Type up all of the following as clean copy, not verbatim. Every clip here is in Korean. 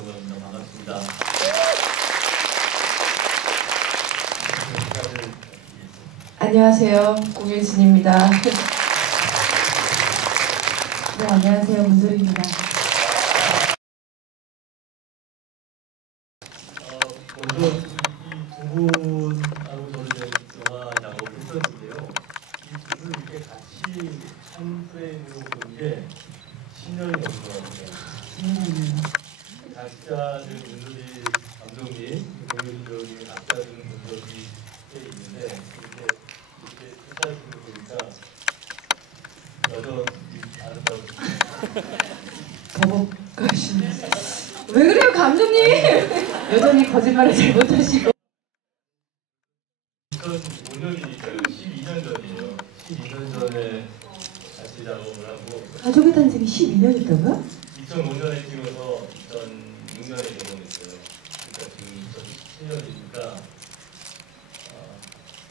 정우입니다. 반갑습니다. 안녕하세요. 공윤진입니다. 네, 안녕하세요. 문솔입니다. 먼저 이 두 분하고 저는 영화 작업을 했었는데요. 이 두 분을 이렇게 같이 한 프레임으로 본 게 10년이 넘은 것 같아요. 각자들 문솔이 감독님, 공윤진 배우님의 각자들 문솔이 있는데 이렇게 뜻하시는 거 보니까 여전히 아름다우시죠. 왜 그래요, 감독님? 여전히 거짓말을 잘 못하시고. 2005년이니까요. 12년 전이에요. 12년 전에 같이 작업을 하고 가족의 탄생이 12년이었다고요? 2005년에 찍어서 2006년에 개봉했어요. 그러니까 지금 2017년이니까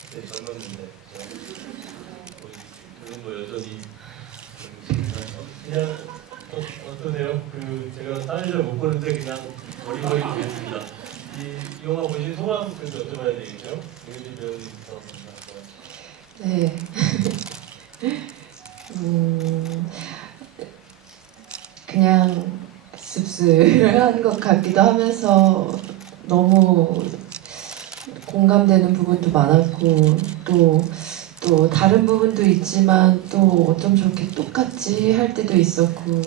그때 젊었는데 그런 거 여전히 그냥 어떠세요? 제가 사회를 못 보는데 그냥 머리머리 보겠습니다. 이 영화 보신 소감 그래서 여쭤봐야 되겠죠? 공윤진 배우님부터 네. 그냥 씁쓸한 것 같기도 하면서 너무 공감되는 부분도 많았고 또 다른 부분도 있지만 또 어쩜 저렇게 똑같지 할 때도 있었고,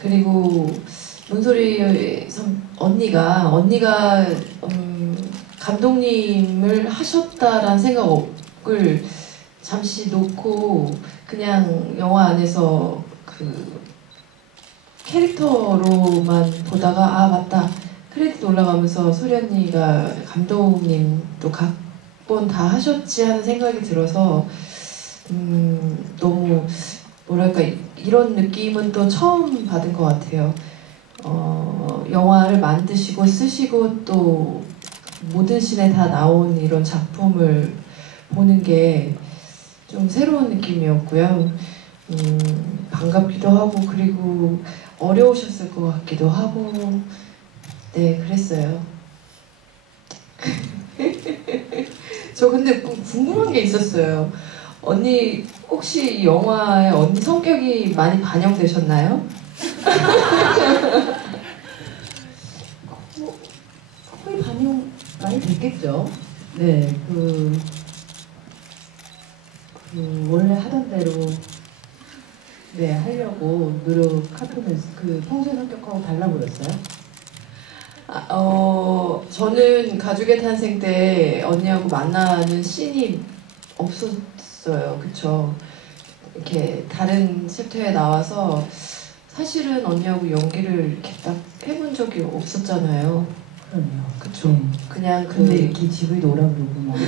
그리고 문소리 언니가 감독님을 하셨다라는 생각을 잠시 놓고 그냥 영화 안에서 그 캐릭터로만 보다가 아 맞다, 크레딧 올라가면서 소리 언니가 감독님도 각본 다 하셨지 하는 생각이 들어서 너무 뭐랄까 이런 느낌은 또 처음 받은 것 같아요. 영화를 만드시고 쓰시고 또 모든 씬에 다 나온 이런 작품을 보는 게 좀 새로운 느낌이었고요. 반갑기도 하고 그리고 어려우셨을 것 같기도 하고 네 그랬어요. 저 근데 궁금한 게 있었어요. 언니 혹시 이 영화에 언니 성격이 많이 반영되셨나요? 거의 반영 많이 됐겠죠. 네, 원래 하던 대로 네 하려고 노력하면서 평소의 성격하고 달라 보였어요? 저는 가족의 탄생 때 언니하고 만나는 씬이 없었어요. 그쵸? 이렇게 다른 챕터에 나와서 사실은 언니하고 연기를 이렇게 딱 해본 적이 없었잖아요. 그럼요. 그쵸? 네. 그냥 근데 이렇게 집에도 오라고 그러고 막.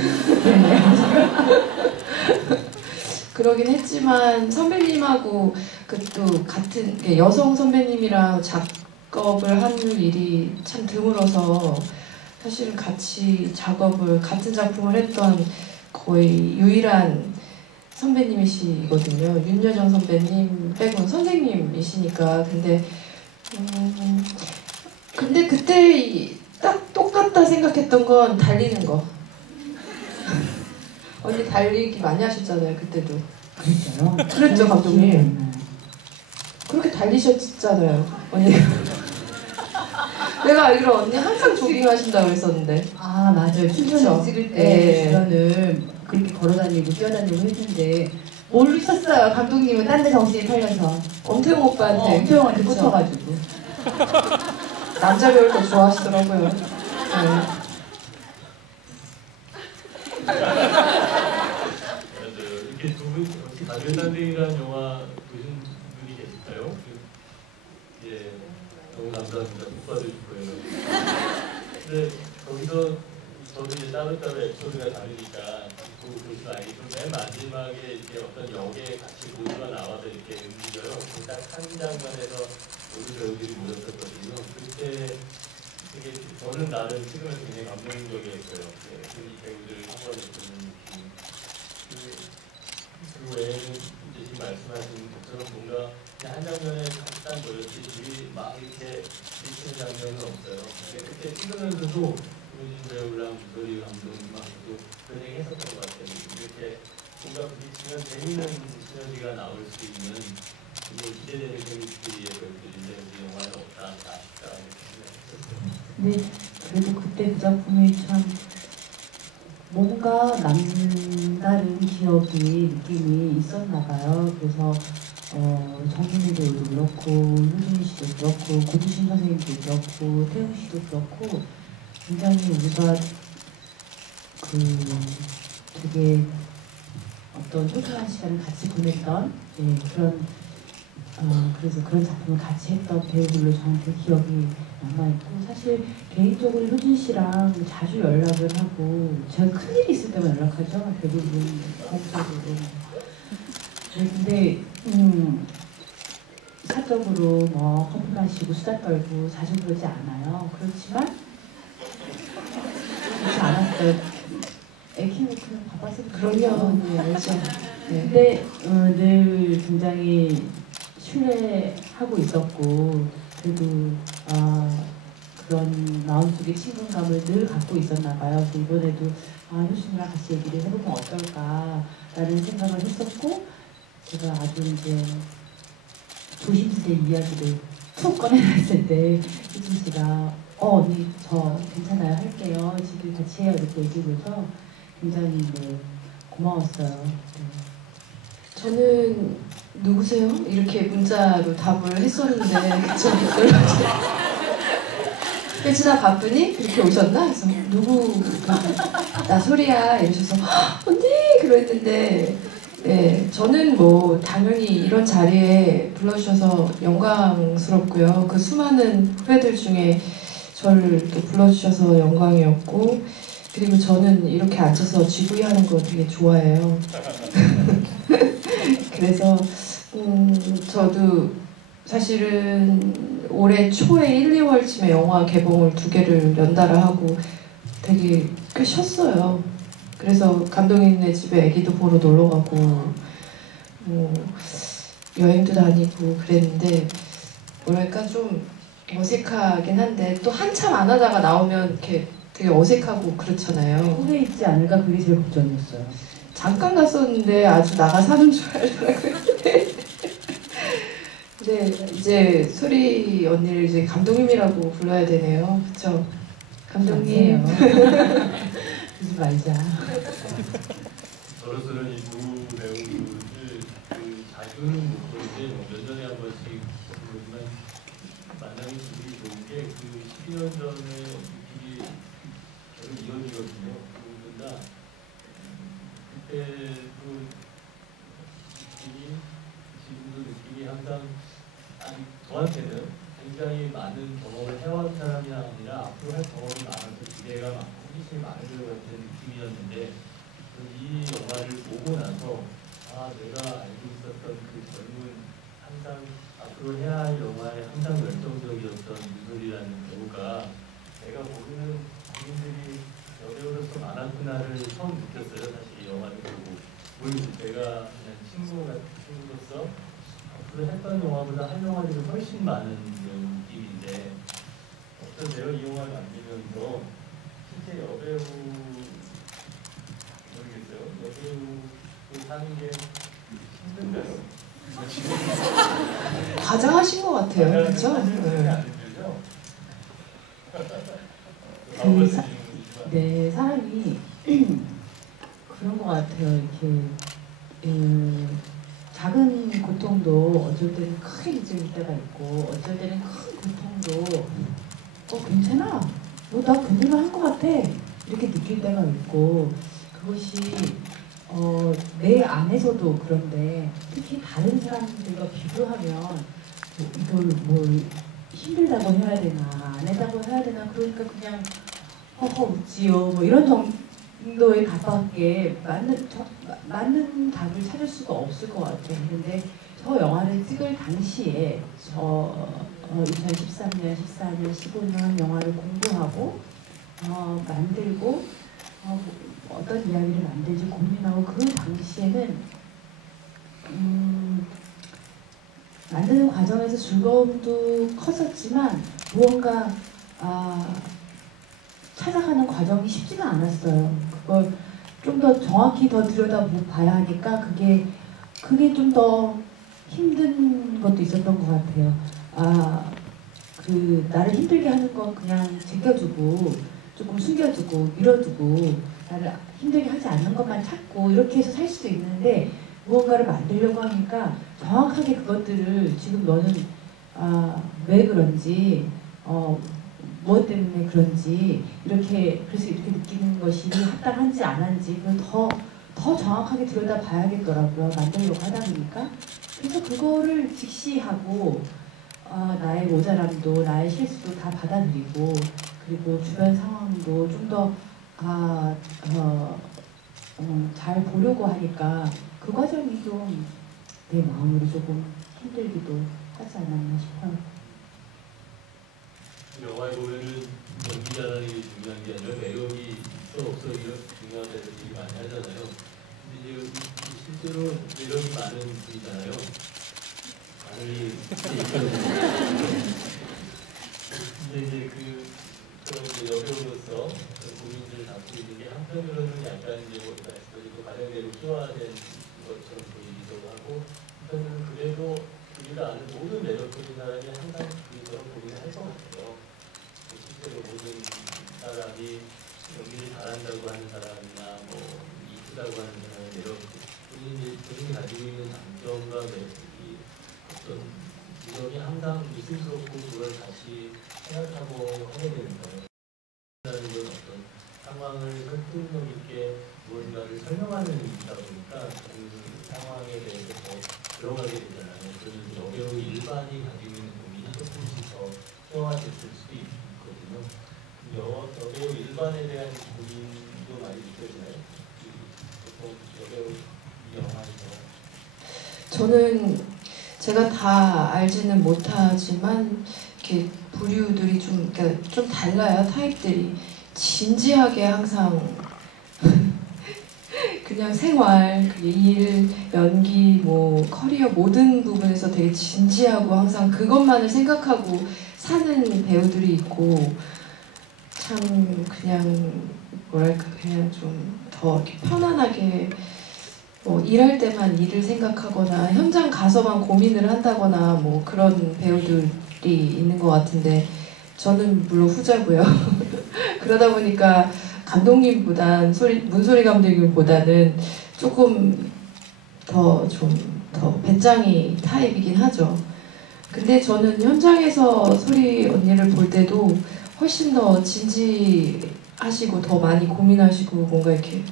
그러긴 했지만 선배님하고 또 같은 여성 선배님이랑 작업을 하는 일이 참 드물어서 사실은 같이 같은 작품을 했던 거의 유일한 선배님이시거든요. 윤여정 선배님 빼고는 선생님이시니까. 근데 그때 딱 똑같다 생각했던 건 달리는 거. 언니 달리기 많이 하셨잖아요, 그때도. 그랬어요? 그랬죠, 감독님. 그렇게 달리셨잖아요, 언니가. 내가 알기로 언니 항상 조깅 하신다고 그랬었는데. 아 맞아요. 춘천에 찍을 때 네. 주변을 그렇게 걸어다니고 뛰어다니고 했는데 모르셨어요. 감독님은 딴 데 정신이 털려서 엄태웅 오빠한테. 엄태웅한테 그쵸? 붙어가지고. 남자 배우를 더 좋아하시더라고요. 네. 이렇게 두 분 혹시 가족의 탄생이라는 영화 보신 분이 계실까요? 예, 너무 감사합니다. 못 받으실 거예요. 근데 거기서 저도 이제 따로따로 에피소드가 다르니까 보시면 알겠지만 맨 마지막에 이렇게 어떤 역에 같이 모두가 나와서 이렇게 움직여요. 딱 한 장면에서 모두 배우들이 모였었거든요. 그때 되게 저는 나름 찍으면서 굉장히 감동적이었어요. 이 배우들을 한 번에 보는 느낌. 그 외에는 이제 지금 말씀하신 것처럼 뭔가 그냥 한 장면에 딱 모였지 둘이 막 이렇게 미치는 장면은 없어요. 근데 그때 찍으면서도 김우진 배우랑 문소리 감독님하고도 그런 얘기 했었던 것 같아요. 이렇게 뭔가 부딪히면 재미있는 시너지가 나올 수 있는 굉장히 기대되는 케미스트리의 배우들인데 그 영화에 없다, 아쉽다 이렇게 생각했었어요. 근데 그래도 그때 그 작품이 참 뭔가 남다른 기억이 느낌이 있었나 봐요. 그래서 정민희 배우도 그렇고 효진 씨도 그렇고 고주신 선생님도 그렇고 태웅 씨도 그렇고 굉장히 우리가 되게 어떤 소중한 시간을 같이 보냈던 그런 그래서 그런 작품을 같이 했던 배우들로 저한테 기억이 남아있고 사실 개인적으로 효진 씨랑 자주 연락을 하고 제가 큰일이 있을 때만 연락하죠. 대부분 공적으로. 근데 사적으로 뭐 커피 마시고 수다 떨고 자주 그러지 않아요. 그렇지만 그렇지 않았어요. 애키모크는 바빠서 그럼요. 네, 알죠. 네. 근데 늘 굉장히 신뢰하고 있었고 그래도 그런 마음속에 친근감을 늘 갖고 있었나 봐요. 그래서 이번에도 효진이랑 같이 얘기를 해보면 어떨까라는 생각을 했었고 제가 아주 이제 조심스레 이야기를 툭 꺼내놨을 때 효진 씨가 언니 저 괜찮아요 할게요 집을 같이 해요 이렇게 얘기해서 굉장히 고마웠어요. 네. 저는 누구세요? 이렇게 문자로 답을 했었는데 그쵸? 혜진아 바쁘니? 그렇게 오셨나? 그래서 누구? 나 소리야 이러셔서 언니 그랬는데 네, 저는 뭐 당연히 이런 자리에 불러주셔서 영광스럽고요. 그 수많은 후배들 중에 저를 또 불러주셔서 영광이었고 그리고 저는 이렇게 앉아서 쥐구이하는 거 되게 좋아해요. 그래서 저도 사실은 올해 초에 1, 2월쯤에 영화 개봉을 2개를 연달아 하고 되게 꽤 쉬었어요. 그래서 감독님네 집에 애기도 보러 놀러 가고 뭐 여행도 다니고 그랬는데 뭐랄까 좀 어색하긴 한데 또 한참 안 하다가 나오면 이렇게 되게 어색하고 그렇잖아요. 후회 있지 않을까 그게 제일 걱정이었어요. 잠깐 갔었는데 아주 나가 사는 줄 알더라고요. 근데 이제 소리 언니를 이제 감독님이라고 불러야 되네요. 그쵸? 감독님. 그러지 말자. 저로서는 이 두 배우를 자주는 못 보는데 몇 년에 한 번씩 보지만 만나기 기분이 좋은 게 그 12년 전에 길이 계속 이어지거든요. 두 분 다 그때도 느낌이 지금도 느낌이 항상 아니 저한테는 굉장히 많은 경험을 해온 사람이 아니라 앞으로 할 경험이 많아서 기대가 많고 호기심이 많을 것 같은 느낌이었는데 이 영화를 보고 나서 내가 알고 있었던 그 젊은 항상 앞으로 해야 할 영화에 항상 열정적이었던 윤솔이라는 배우가 내가 모르는 국민들이 여배우로서 많았구나를 처음 느꼈어요. 사실 이 영화를 보고 내가 그냥 친구로서 앞으로 했던 영화보다 한 영화들이 훨씬 많은 그런 느낌인데 어떠세요? 이 영화를 만들면서 실제 여배우 모르겠어요. 여배우 사는 게 힘든가요? 과장하신 것 같아요. 그렇죠? 네, 사람이 그런 것 같아요. 이렇게 작은 고통도 어쩔 때는 크게 느낄 때가 있고 어쩔 때는 큰 고통도 괜찮아. 나 괜찮아 것 같아. 이렇게 느낄 때가 있고 그것이 내 안에서도 그런데 특히 다른 사람들과 비교하면 이걸 뭘 힘들다고 해야 되나 안 했다고 해야 되나 그러니까 그냥 허허 웃지요 뭐 이런 정도의 답밖에 맞는 답을 찾을 수가 없을 것 같아요. 근데 저 영화를 찍을 당시에 2013년, 14년, 15년 영화를 공부하고 만들고 어떤 이야기를 만들지 고민하고 그 당시에는 만드는 과정에서 즐거움도 컸었지만 무언가 찾아가는 과정이 쉽지가 않았어요. 그걸 좀 더 정확히 더 들여다봐야 하니까 그게 좀 더 힘든 것도 있었던 것 같아요. 나를 힘들게 하는 건 그냥 제껴주고 조금 숨겨주고 밀어두고 나를 힘들게 하지 않는 것만 찾고 이렇게 해서 살 수도 있는데 무언가를 만들려고 하니까 정확하게 그것들을 지금 너는 왜 그런지 무엇 때문에 그런지 그래서 이렇게 느끼는 것이 합당한지 안 한지 그걸 더 정확하게 들여다봐야겠더라고요. 만들려고 하다 보니까. 그래서 그거를 직시하고 나의 모자람도 나의 실수도 다 받아들이고 그리고 주변 상황도 좀 더 잘 보려고 하니까 그 과정이 좀 내 마음으로 조금 힘들기도 하지 않았나 싶어요. 영화에 보면은 연기자라는 게 중요한 게 아니라 매력이 있어 없어 이런 중요한 데들이 많이 하잖아요. 근데 이제 실제로 매력이 많은 분이잖아요. 많이 근데 이제 그런 여배우로서 고민들을 담고 있는 게 한편으로는 약간 이제 뭐 말씀드리고 가정대로 키워야 되는 것처럼 보이기도 하고 한편으로는 그래도 우리가 아는 모든 매력적인 사람이 항상 그처럼 고민을 할 것 같아요. 실제로 모든 사람이 연기를 잘한다고 하는 사람이나 뭐 이쁘다고 하는 사람의 매력 본인이 가지고 있는 장점과 어떤 지점이 항상 미술스럽고 그걸 다시 생각하고 하게 되는 거예요. 라는 건 어떤 상황을 설득력 있게 무언가를 설명하는 일이다 보니까 그 상황에 대해서 더 들어가게 되잖아요. 그러면 여배우 일반이 가지고 있는 고민이 조금씩 더 세워졌을 수도 있거든요. 여배우 일반에 대한 고민도 많이 느껴지나요? 보통 여배우 이 영화에서 저는 제가 다 알지는 못하지만 이렇게 부류들이 그러니까 좀 달라요. 타입들이 진지하게 항상 그냥 생활, 일, 연기, 뭐 커리어 모든 부분에서 되게 진지하고 항상 그것만을 생각하고 사는 배우들이 있고 참 그냥 뭐랄까 그냥 좀 더 이렇게 편안하게 뭐 일할 때만 일을 생각하거나 현장 가서만 고민을 한다거나 뭐 그런 배우들이 있는 것 같은데 저는 물론 후자고요. 그러다 보니까 감독님보단 문소리 감독님보다는 조금 더 배짱이 타입이긴 하죠. 근데 저는 현장에서 소리 언니를 볼 때도 훨씬 더 진지하시고 더 많이 고민하시고 뭔가 이렇게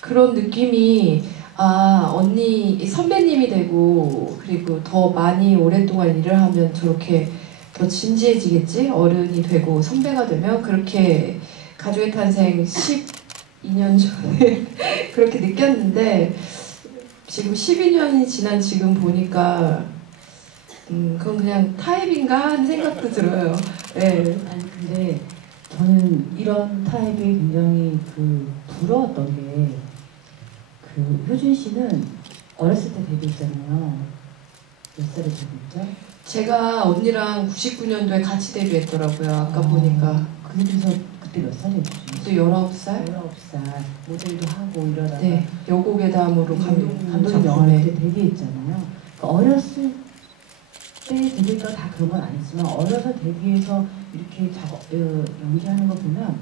그런 느낌이 언니 선배님이 되고 그리고 더 많이 오랫동안 일을 하면 저렇게 더 진지해지겠지? 어른이 되고 선배가 되면 그렇게 가족의 탄생 12년 전에 그렇게 느꼈는데 지금 12년이 지난 지금 보니까 그건 그냥 타입인가 하는 생각도 들어요. 네. 아니 근데 저는 이런 타입이 굉장히 부러웠던 게 효준 씨는 어렸을 때 데뷔했잖아요. 몇 살에 데뷔했죠? 제가 언니랑 99년도에 같이 데뷔했더라고요. 아까 보니까. 그래서 그때 몇 살이었죠? 그때 19살? 19살. 모델도 하고 이러다가 네. 여고의 담으로 감독님 영화를 그때 데뷔했잖아요. 그러니까 어렸을 때 데뷔가 다 그런 건 아니지만 어려서 데뷔해서 이렇게 연기하는 거 보면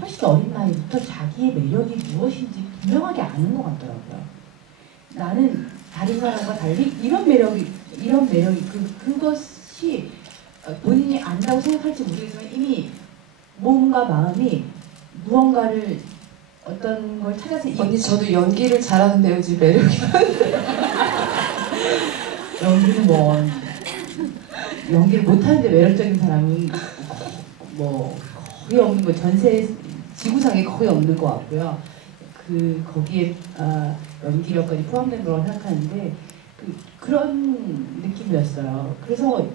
훨씬 어린 나이부터 자기의 매력이 무엇인지 분명하게 아는 것 같더라고요. 나는 다른 사람과 달리 이런 매력이 그것이 본인이 안다고 생각할지 모르겠지만 이미 몸과 마음이 무언가를 어떤 걸 찾아서 언니 저도 연기를 잘하는 배우지 매력이 연기는 연기를 못하는데 매력적인 사람은 거의 없는 거 지구상에 거의 없는 것 같고요. 거기에 연기력까지 포함된 거라고 생각하는데 그런 느낌이었어요. 그래서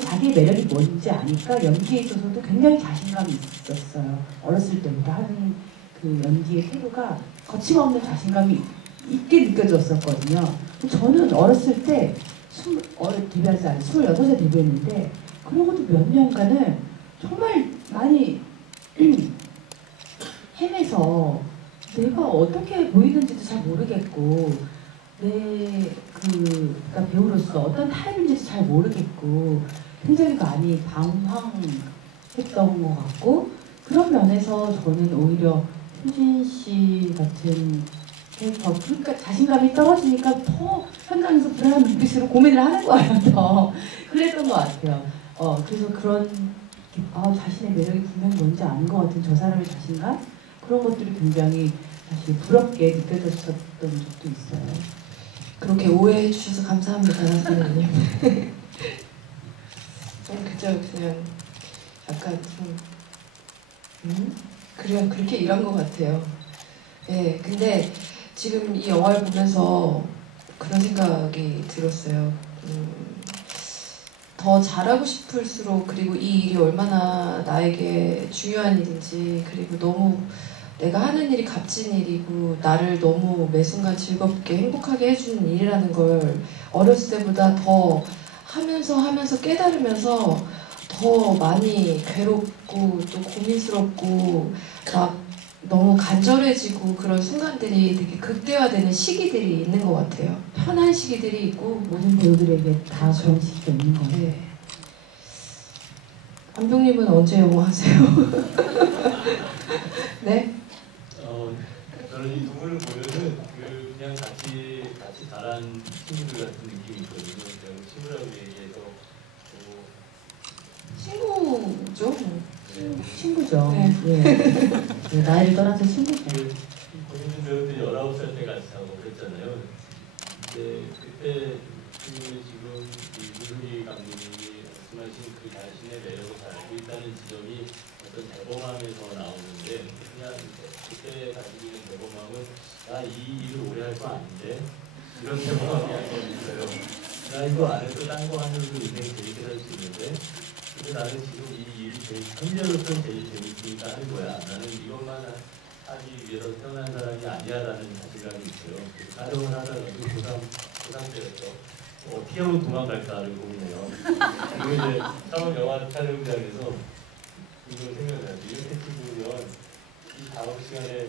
자기의 매력이 뭔지 아니까 연기에 있어서도 굉장히 자신감이 있었어요. 어렸을 때부터 하는 연기의 태도가 거침없는 자신감이 있게 느껴졌었거든요. 저는 어렸을 때 데뷔하지 않아요. 26에 데뷔했는데 그러고도 몇 년간은 정말 많이 헤매서 내가 어떻게 보이는지도 잘 모르겠고 그러니까 배우로서 어떤 타입인지도 잘 모르겠고 굉장히 많이 방황했던 것 같고 그런 면에서 저는 오히려 효진 씨 같은 캐릭터 그러니까 자신감이 떨어지니까 더 현장에서 불안한 눈빛으로 고민을 하는 거예요. 더 그랬던 것 같아요. 그래서 그런 자신의 매력이 분명히 뭔지 아는 것 같은 저 사람의 자신감 그런 것들이 굉장히 사실 부럽게 느껴졌었던 적도 있어요. 그렇게 오해해 주셔서 감사합니다, 선생님. 그저 그냥 약간 좀 그냥 그렇게 일한 것 같아요. 네, 근데 지금 이 영화를 보면서 그런 생각이 들었어요. 더 잘하고 싶을수록 그리고 이 일이 얼마나 나에게 중요한 일인지 그리고 너무 내가 하는 일이 값진 일이고 나를 너무 매 순간 즐겁게 행복하게 해주는 일이라는 걸 어렸을 때보다 더 하면서 깨달으면서 더 많이 괴롭고 또 고민스럽고 막 너무 간절해지고 그런 순간들이 되게 극대화되는 시기들이 있는 것 같아요. 편한 시기들이 있고 모든 배우들에게 다 그런 시기가 있는 거예요. 네. 감독님은 언제 영화 하세요? 네? 저는 이 두 분을 보면은 그냥 같이 자란 친구들 같은 느낌이 있거든요. 친구라고 얘기해서 친구죠? 친구죠. 네. 예. 나이를 떠나서 친구죠. 고민준 배우들이 19살 때 같이 작업했잖아요. 근데 그때 지금 이문희 감독님이 말씀하신 그 자신의 매력을 잘 알고 있다는 지점이 어떤 대범함에서 나오는데 그냥 그때 가지고 있는 대범함은 나 이 일을 오래 할 거 아닌데 이런 대범함이 아니었어요. 나 이거 안 해도 딴 거 하면서 인생 재밌게 살 수 있는데 근데 나는 지금 이 일이 현재로서는 제일 재밌으니까 하는 거야. 나는 이것만 하기 위해서 태어난 사람이 아니야라는 자신감이 있어요. 촬영을 하다가도 고3 때였죠. 어떻게 하면 도망갈까를 고민해요. 그리고 이제 처음 영화 촬영장에서 이걸 생각해요. 이렇게 찍으면 이 다음 시간에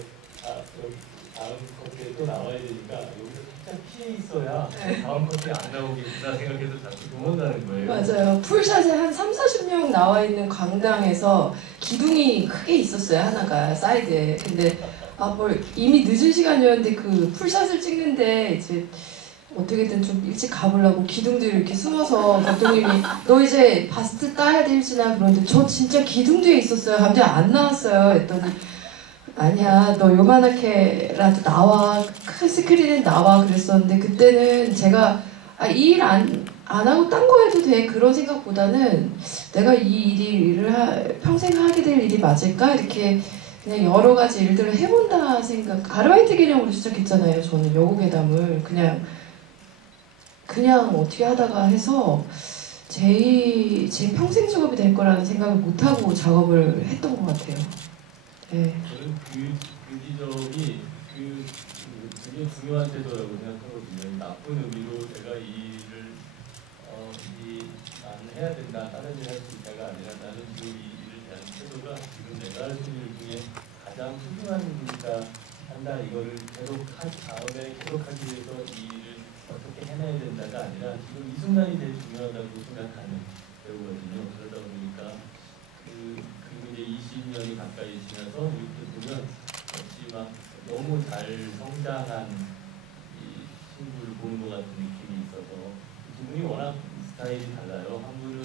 다음 커피에 또 나와야 되니까 여기서 살짝 피해 있어야 다음 커피에 안 나오겠구나 생각해서 자꾸 도망가는 거예요. 맞아요. 풀샷에 한 30-40명 나와 있는 광장에서 기둥이 크게 있었어요. 하나가 사이드에. 근데 이미 늦은 시간이었는데 그 풀샷을 찍는데 이제 어떻게든 좀 일찍 가보려고 기둥들이 이렇게 숨어서 감독님이 너 이제 바스트 따야 돼 일진아 그러는데 저 진짜 기둥 뒤에 있었어요. 감독님 안 나왔어요. 했더니 아니야 너 요만하게라도 나와 큰 스크린에 나와 그랬었는데 그때는 제가 이 일 안 하고 딴 거 해도 돼 그런 생각보다는 내가 이 일을 평생 하게 될 일이 맞을까 이렇게 그냥 여러 가지 일들을 해본다 생각 아르바이트 개념으로 시작했잖아요. 저는 여고괴담을 그냥 어떻게 하다가 해서 제 평생 직업이 될 거라는 생각을 못하고 작업을 했던 것 같아요. 네. 저는 그 지점이 되게 중요한 태도라고 생각하거든요. 나쁜 의미로 제가 이 일을 나는 해야 된다, 다른 일 할 수 있다가 아니라 나는 지금 이 일을 대한 태도가 지금 내가 할 수 있는 일 중에 가장 소중한 일이니까 한다. 이거를 다음에 계속하기 위해서 이 일을 어떻게 해내야 된다가 아니라 지금 이 순간이 제일 중요하다고 생각하는 배우거든요. 그러다 보니까 그리고 이제 20년이 가까이 지나서 이렇게 보면 역시 막 너무 잘 성장한 이 친구를 보는 것 같은 느낌이 있어서 두 분이 워낙 스타일이 달라요. 한 분은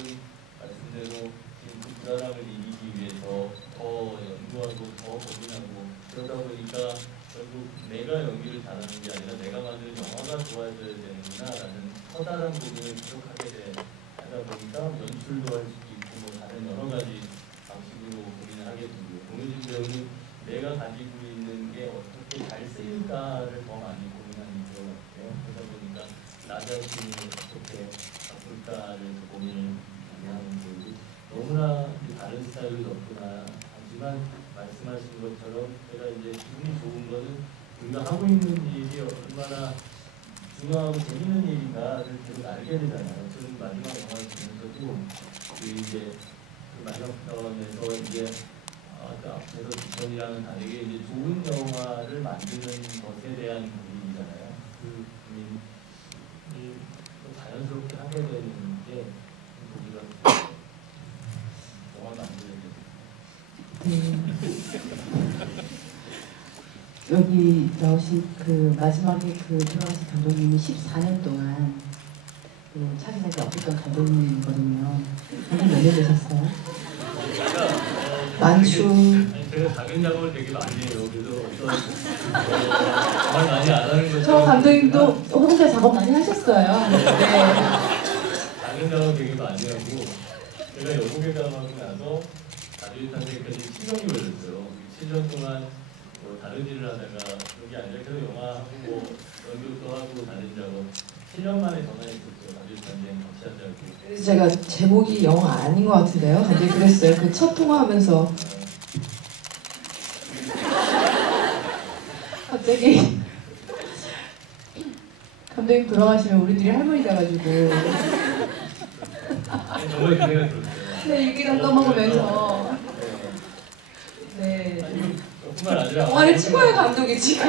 말씀대로 지금 그 불안함을 이기기 위해서 더 연구하고 더 고민하고 그러다 보니까 결국 내가 연기를 잘하는 게 아니라 내가 만드는 영화가 좋아져야 되는구나 라는 커다란 부분을 기록하게 하다 보니까 연출도 할 수도 있고 뭐 다른 여러 가지 방식으로 고민을 하게 되고요. 공효진 배우는 내가 가지고 있는 게 어떻게 잘 쓰일까를 더 많이 고민하는 것 같아요. 그러다 보니까 나 자신을 어떻게 바꿀까를 고민을 많이 하는 거고 너무나 다른 스타일로 접근하 하지만 말씀하신 것처럼 제가 이제 기분이 좋은 거는 우리가 하고 있는 일이 얼마나 중요하고 재밌는 일인가를 계속 알게 되잖아요. 저는 마지막 영화를 보면서도 이제 그 마지막 편에서 이제 앞에서 주천이랑은 다르게 이제 좋은 영화를 만드는 것에 대한 고민이잖아요. 그 고민이 자연스럽게 하게 되는 게 우리가 영화 만드는 여기 나오신 그 마지막에 그 들어가신 감독님이 14년 동안 그 차기작에 없었던 감독님이거든요. 감독님 몇 년 되셨어요? 만추. 아니, 제가 작은 작업을 되게 많이 해요. 그래서 정말 많이 안 하는 거죠. 저 감독님도 혼자 작업 많이 하셨어요. 네. 작은 작업 되게 많이 하고 제가 영국에 가고 나서 자주의 탄생까지 7년이 걸렸어요. 7년 동안 뭐 다른 일을 하다가 여기 앉아서 영화하고 뭐 연극도 하고 다른 작업 7년 만에 전화했었어요. 자주의 탄생 같이 하자고. 그래서 제가 제목이 영화 아닌 것 같은데요. 근데 그랬어요. 그 첫 통화하면서 갑자기 감독님 돌아가시면 우리들이 할머니 돼가지고 아니, 정말 그 생각 들었어요. 네, 유기농 떠먹으면서 네. 아니, 뿐만 아니라 영화를 찍어야 감독이 지금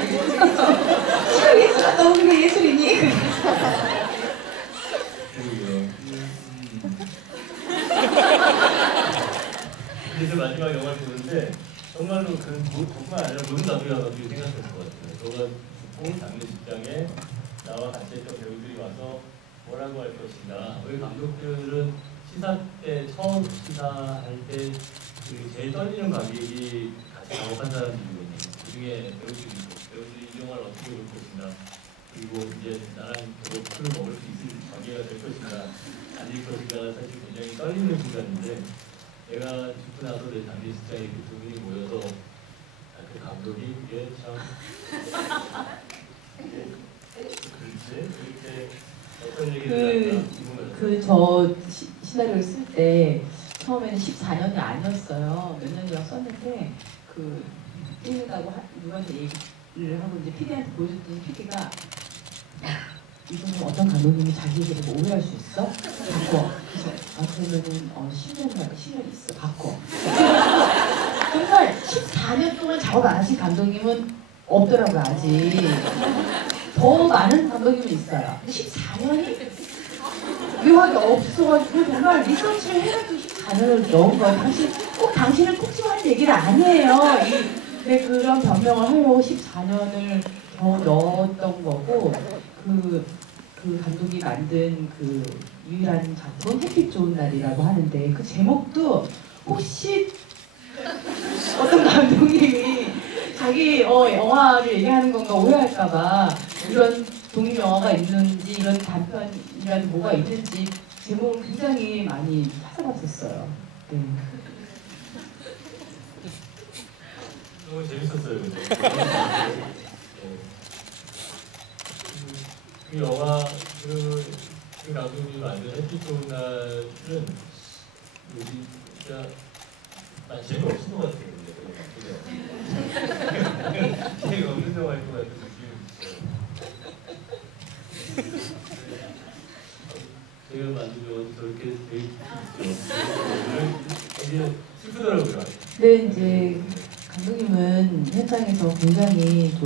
예술아 너 그게 예술이니? 그래서 마지막 영화를 보는데 정말로 그뿐만 아니라 모든 감독이 생각했을 것 같아요. 너가 꼭 장례식장에 나와 같이 했던 배우들이 와서 뭐라고 할 것인가. 우리 감독들은 시사 때 처음 시사할 때 그 제일 떨리는 관객이 같이 작업한 사람들이거든요. 그 중에 배우들이 이 영화를 어떻게 볼 것인가. 그리고 이제 나랑 저도 술을 먹을 수 있을 관계가 될 것인가 아닐 것인가가 사실 굉장히 떨리는 순간인데 내가 죽고 나서 내 장례식장에 이렇게 두 분이 모여서 그 감독이 이게 참 그렇지 이렇게 어떤 얘기를 할까 저 시나리오를 쓸 때 처음에는 14년이 아니었어요. 몇 년이라고 썼는데 그 뛰다고 누구한테 얘기를 하고 이제 PD한테 보여줬더니 PD가 이 정도 어떤 감독님이 자기 얘기를 뭐 오해할 수 있어? 바꿔. 그래서 그러면은 10년 있어. 바꿔. 정말 14년 동안 작업 안 하신 감독님은 없더라고요 아직. 더 많은 감독님은 있어요. 근데 14년이 묘하게 없어가지고 정말 리서치를 해가지고 14년을 넣은 거예요. 당신은 꼭 지금 할 얘기를 아니에요. 네, 그런 변명을 하려고 14년을 더 넣었던 거고 그 감독이 만든 그 유일한 작품 햇빛 좋은 날이라고 하는데 그 제목도 혹시 어떤 감독님이 자기 영화를 얘기하는 건가 오해할까봐 이런 독립 영화가 있는지 이런 단편이라는 뭐가 있는지 제목을 굉장히 많이 찾아봤었어요. 네. 너무 재밌었어요. 그 영화 그 감독님이 만든 햇빛 좋은 날은 우리 진짜 많이 재미없을 것 같아요. 재미없는 영화일 것 같은 느낌이 있어요. 제가 만든 영화도 저렇게 돼 있죠. 되게 슬프더라고요. 근데 이제 감독님은 현장에서 굉장히 좀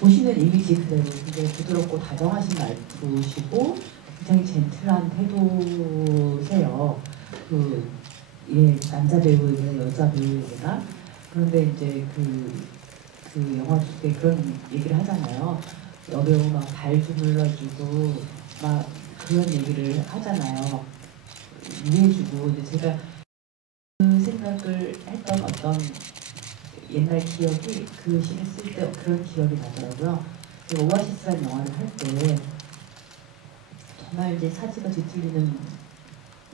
보시는 이미지 그대로 굉장히 부드럽고 다정하신 말투시고 굉장히 젠틀한 태도세요. 남자 배우이나 여자 배우이나 그런데 이제 그 영화 때 그런 얘기를 하잖아요. 여배우 막 발 주물러주고 막 그런 얘기를 하잖아요. 위해주고 근데 제가 그 생각을 했던 어떤 옛날 기억이 그 시를 쓸 때 그런 기억이 나더라고요. 오아시스라는 영화를 할 때 정말 이제 사지가 뒤틀리는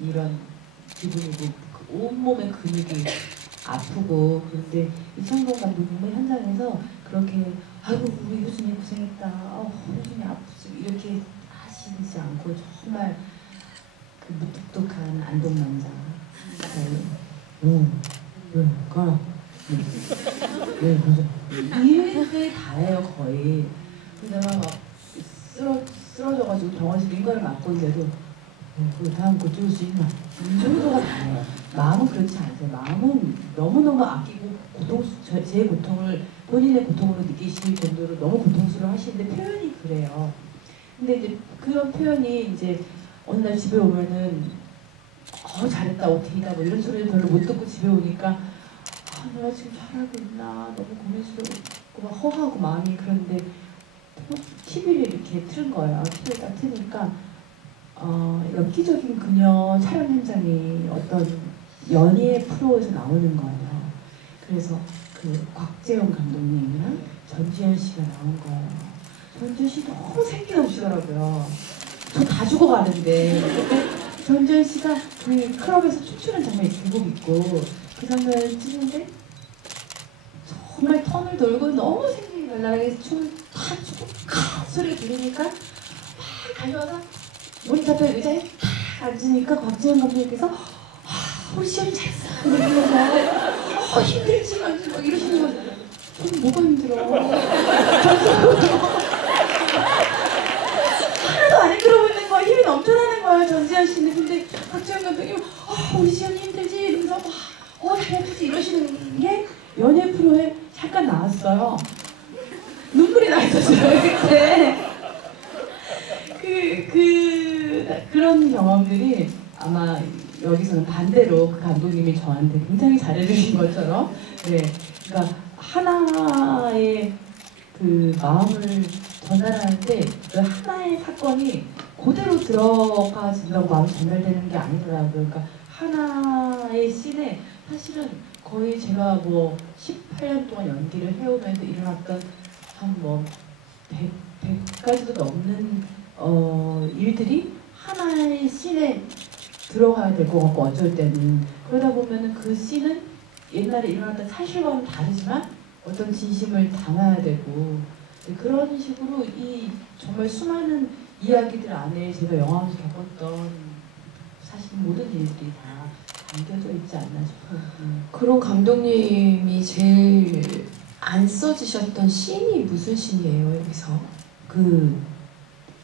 이런 기분이고 온몸의 근육이 아프고 그런데 이창동 감독님은 현장에서 그렇게 아이고 우리 효준이 고생했다. 효준이 아프지 이렇게 하시지 않고 정말 그 무뚝뚝한 안동남자. 왜 가라. 네, 맞아. 이게 다예요 거의. 근데 막 쓰러져가지고 병원에서 민가를 맞고 있는데도 그 다음 거 찍을 수 있나? 이 정도가 다예요. 마음은 그렇지 않으세요. 마음은 너무너무 아끼고 제 고통을 본인의 고통으로 느끼실 정도로 너무 고통스러워 하시는데 표현이 그래요. 근데 이제 그런 표현이 이제 어느 날 집에 오면은 잘했다 오케이다 뭐 이런 소리를 별로 못 듣고 집에 오니까 내가 지금 잘하고 있나 너무 고민스럽고 막 허하고 마음이 그런데 TV를 이렇게 틀은 거예요. TV를 딱 트니까 엽기적인 그녀 촬영 현장이 어떤 연예 프로에서 나오는 거예요. 그래서 그 곽재영 감독님이랑 전지현 씨가 나온 거예요. 전지현 씨 너무 생기 넘치더라고요. 저 다 죽어가는데 전지현 씨가 그 클럽에서 춤추는 장면이 계곡 있고 그 장면을 찍는데 정말 턴을 돌고 너무 생기 발랄하게 춤을 다 추고 소리가 들리니까 막 달려와서 모니터 앞에 의자에 딱 앉으니까 곽지연 감독님께서 우리 시연이 잘했어 이러면서 힘들지 막 이러시는 거예요. 저는 뭐가 힘들어 하나도 안 힘들어 보이는 거야. 힘이 넘쳐나는 거예요 전지현 씨는. 근데 곽지연 감독님 우리 시연이 힘들지 이러면서 잘해주지 이러시는 게 연예 프로에 잠깐 나왔어요. 눈물이 나 있었어요 그때. 그런 경험들이 아마 여기서는 반대로 그 감독님이 저한테 굉장히 잘해주신 것처럼 그러니까 하나의 그 마음을 전달하는데 그 하나의 사건이 그대로 들어가진다고 마음이 전달되는 게 아니더라고요. 그러니까 하나의 씬에 사실은 거의 제가 뭐 18년 동안 연기를 해오면서 일어났던 한 뭐 100가지도 넘는 일들이 하나의 씬에 들어가야 될 것 같고 어쩔 때는 그러다 보면은 그 씬은 옛날에 일어났던 사실과는 다르지만 어떤 진심을 담아야 되고 그런 식으로 이 정말 수많은 이야기들 안에 제가 영화에서 겪었던 사실 모든 일들이 다 담겨져 있지 않나 싶어요. 그런 감독님이 제일 안 써지셨던 씬이 무슨 씬이에요 여기서?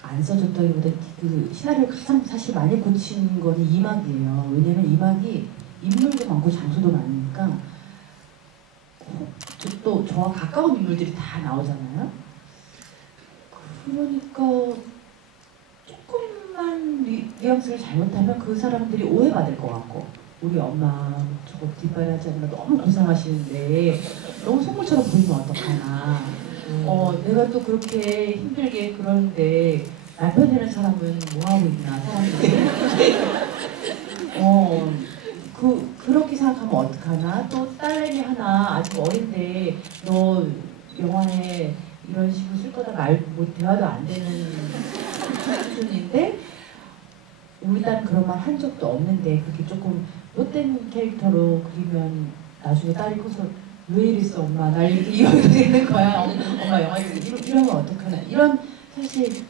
안 써졌다기보다 그 시나리오를 가장 사실 많이 고친 거는 이막이에요. 왜냐면 이막이 인물도 많고 장소도 많으니까 또 저와 가까운 인물들이 다 나오잖아요. 그러니까 조금만 뉘앙스를 잘못하면 그 사람들이 오해받을 것 같고 우리 엄마 저거 뒷발이 하지 않나 너무 고생하시는데 너무 속물처럼 보이면 어떡하나 내가 또 그렇게 힘들게 그러는데 남편이라는 사람은 뭐하고 있나 사람들이 그렇게 생각하면 어떡하나 또 딸내미 하나 아직 어린데 너 영화에 이런 식으로 쓸 거다 뭐 대화도 안 되는 수준인데 우리 딸은 그런 말 한 적도 없는데 그렇게 조금 못된 캐릭터로 그리면 나중에 딸이 커서 왜 이랬어 엄마 날 이렇게 이러게 되는 거야 엄마 영화 이러면 어떡하나 이런 사실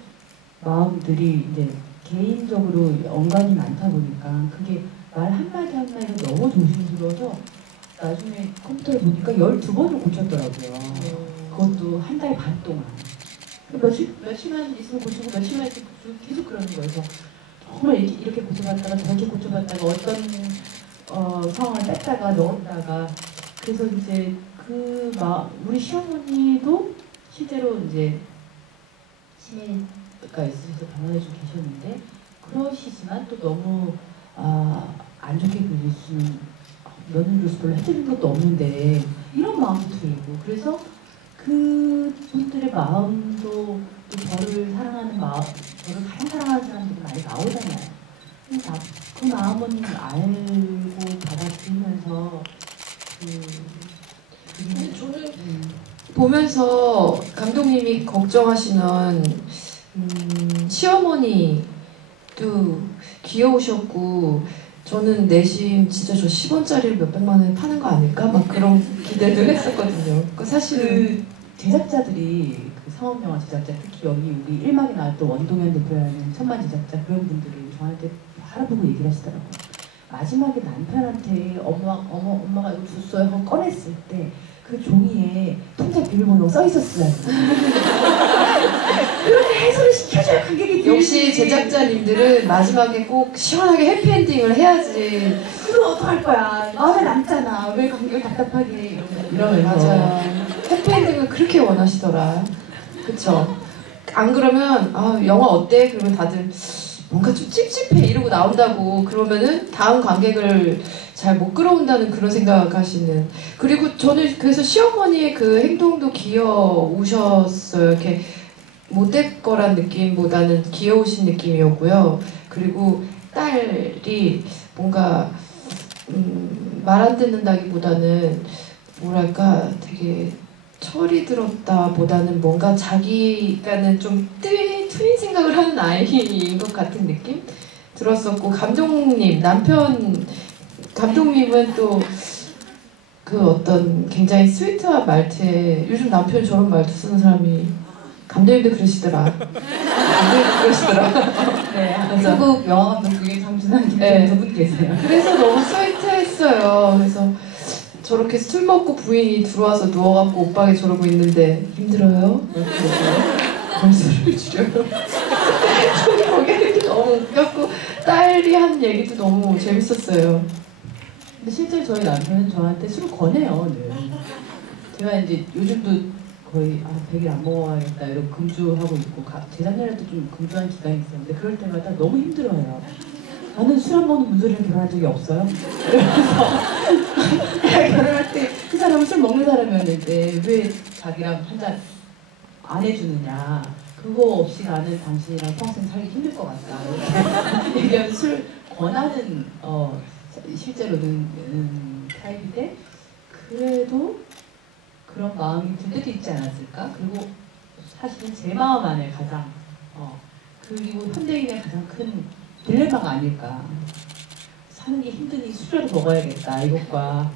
마음들이 이제 개인적으로 언간이 많다 보니까 그게 말 한마디 한마디가 너무 조심스러워서 나중에 컴퓨터를 보니까 12번을 고쳤더라고요. 그것도 한 달 반 동안. 며칠만 있으면 고치고 며칠만 있으면 고치고 계속 그러는 거예요. 그래서 정말 이렇게 고쳐봤다가 저렇게 고쳐봤다가 어떤 상황을 뺐다가 넣었다가 그래서 이제 우리 시어머니도 실제로 이제 치매가 있으셔서 병원에 좀 계셨는데 그러시지만 또 너무 안 좋게 그릴 수는 며느리로서 별로 해드린 것도 없는데 이런 마음도 들고 그래서 그 분들의 마음도 또 저를 사랑하는 마음, 저를 가장 사랑하는 사람들이 많이 나오잖아요. 그 마음은 알고 받아들이면서 근데 저는 보면서 감독님이 걱정하시는 시어머니도 귀여우셨고 저는 내심 진짜 저 10원짜리를 몇백만 원에 파는 거 아닐까? 막 그런 기대를 했었거든요. 그러니까 사실은 제작자들이 상업영화 제작자 특히 여기 우리 1막에 나왔던 원동현 대표라는 천만 제작자 그런 분들이 저한테 바라보고 얘기를 하시더라고요. 마지막에 남편한테 엄마가 이거 줬어요 하고 꺼냈을 때 그 종이에 통장 비밀번호가 써 있었어요. 그렇게 해소를 시켜줘 순수한 관객이 역시 제작자님들은 마지막에 꼭 시원하게 해피엔딩을 해야지. 그럼 어떡할 거야. 마음에 남잖아. 왜 관객을 답답하게 이러면서. 맞아요. 해피엔딩을 그렇게 원하시더라. 그쵸? 안 그러면 영화 어때? 그러면 다들 뭔가 좀 찝찝해 이러고 나온다고. 그러면은 다음 관객을 잘 못 끌어온다는 그런 생각하시는. 그리고 저는 그래서 시어머니의 그 행동도 귀여우셨어요. 이렇게 못될 거란 느낌보다는 귀여우신 느낌이었고요. 그리고 딸이 뭔가 말 안 듣는다기보다는 뭐랄까 되게 철이 들었다 보다는 뭔가 자기가는 좀 트윈 생각을 하는 아이인 것 같은 느낌 들었었고, 감독님은 또 그 어떤 굉장히 스위트한 말투에, 요즘 남편이 저런 말투 쓰는 사람이 감독님도 그러시더라. 네, 맞아. 한국 영화 감독 중에 장준환 네. 두분 계세요. 그래서 너무 스위트했어요. 그래서 저렇게 술 먹고 부인이 들어와서 누워갖고 오빠게 저러고 있는데 힘들어요? 벌소리를 줄여요. 거기 이렇게 너무 웃겼고, 딸이 한 얘기도 너무 재밌었어요. 근데 실제 저희 남편은 저한테 술을 권해요. 늘. 제가 이제 요즘도 거의 100일 안 먹어야겠다 이러고 금주하고 있고, 재작년에도 좀 금주한 기간이 있었는데 그럴 때마다 너무 힘들어요. 나는 술 안 먹는 문소리랑 결혼한 적이 없어요. 그래서 결혼할 때 그 사람은 술 먹는 사람이었는데 왜 자기랑 한 잔 안 해주느냐. 그거 없이 나는 당신이랑 평생 살기 힘들 것 같다. 이렇게 얘기하면 술 권하는 실제로는 타입인데, 그래도 그런 마음이 들 때도 있지 않았을까? 그리고 사실은 제 마음 안에 가장 그리고 현대인의 가장 큰 딜레마가 아닐까. 사는 게 힘드니 술이라도 먹어야겠다 이것과,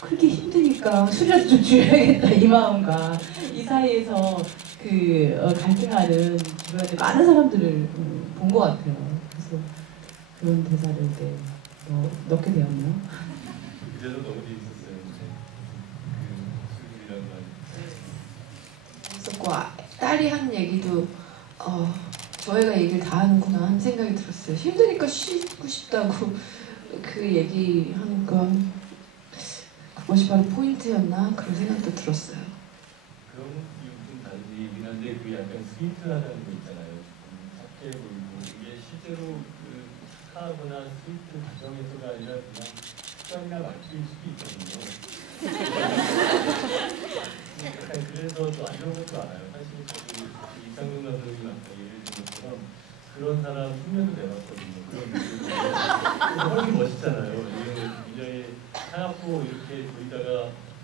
그렇게 힘드니까 술이라도 좀 줄여야겠다 이 마음과, 이 사이에서 갈등하는 주변에 많은 사람들을 본 것 같아요. 그래서 그런 대사를 이제 넣게 되었네요. 그래서 너무 재밌었어요. 그 술이라는 말. 있었고, 딸이 한 얘기도 저희가 얘기를 다 하는구나 하는 생각이 들었어요. 힘드니까 쉬고 싶다고 그 얘기하니까 그것이 바로 포인트였나 그런 생각도 들었어요. 그런 이유는 다르긴 한데 그 약간 스위트하다는 거 있잖아요. 착해 보이고 이게 실제로 그 착하거나 스위트 과정에서가 아니라 그냥 습관이나 말투일 수도 있거든요. 약간 그래서 또 안 좋은 것도 알아요. 사실 저도 이상훈 감독님 아까 예를 든 것처럼 그런 사람 흉내도 내봤거든요. 그런 느낌으로. 훨씬 멋있잖아요. 굉장히 차갑고 이렇게 보이다가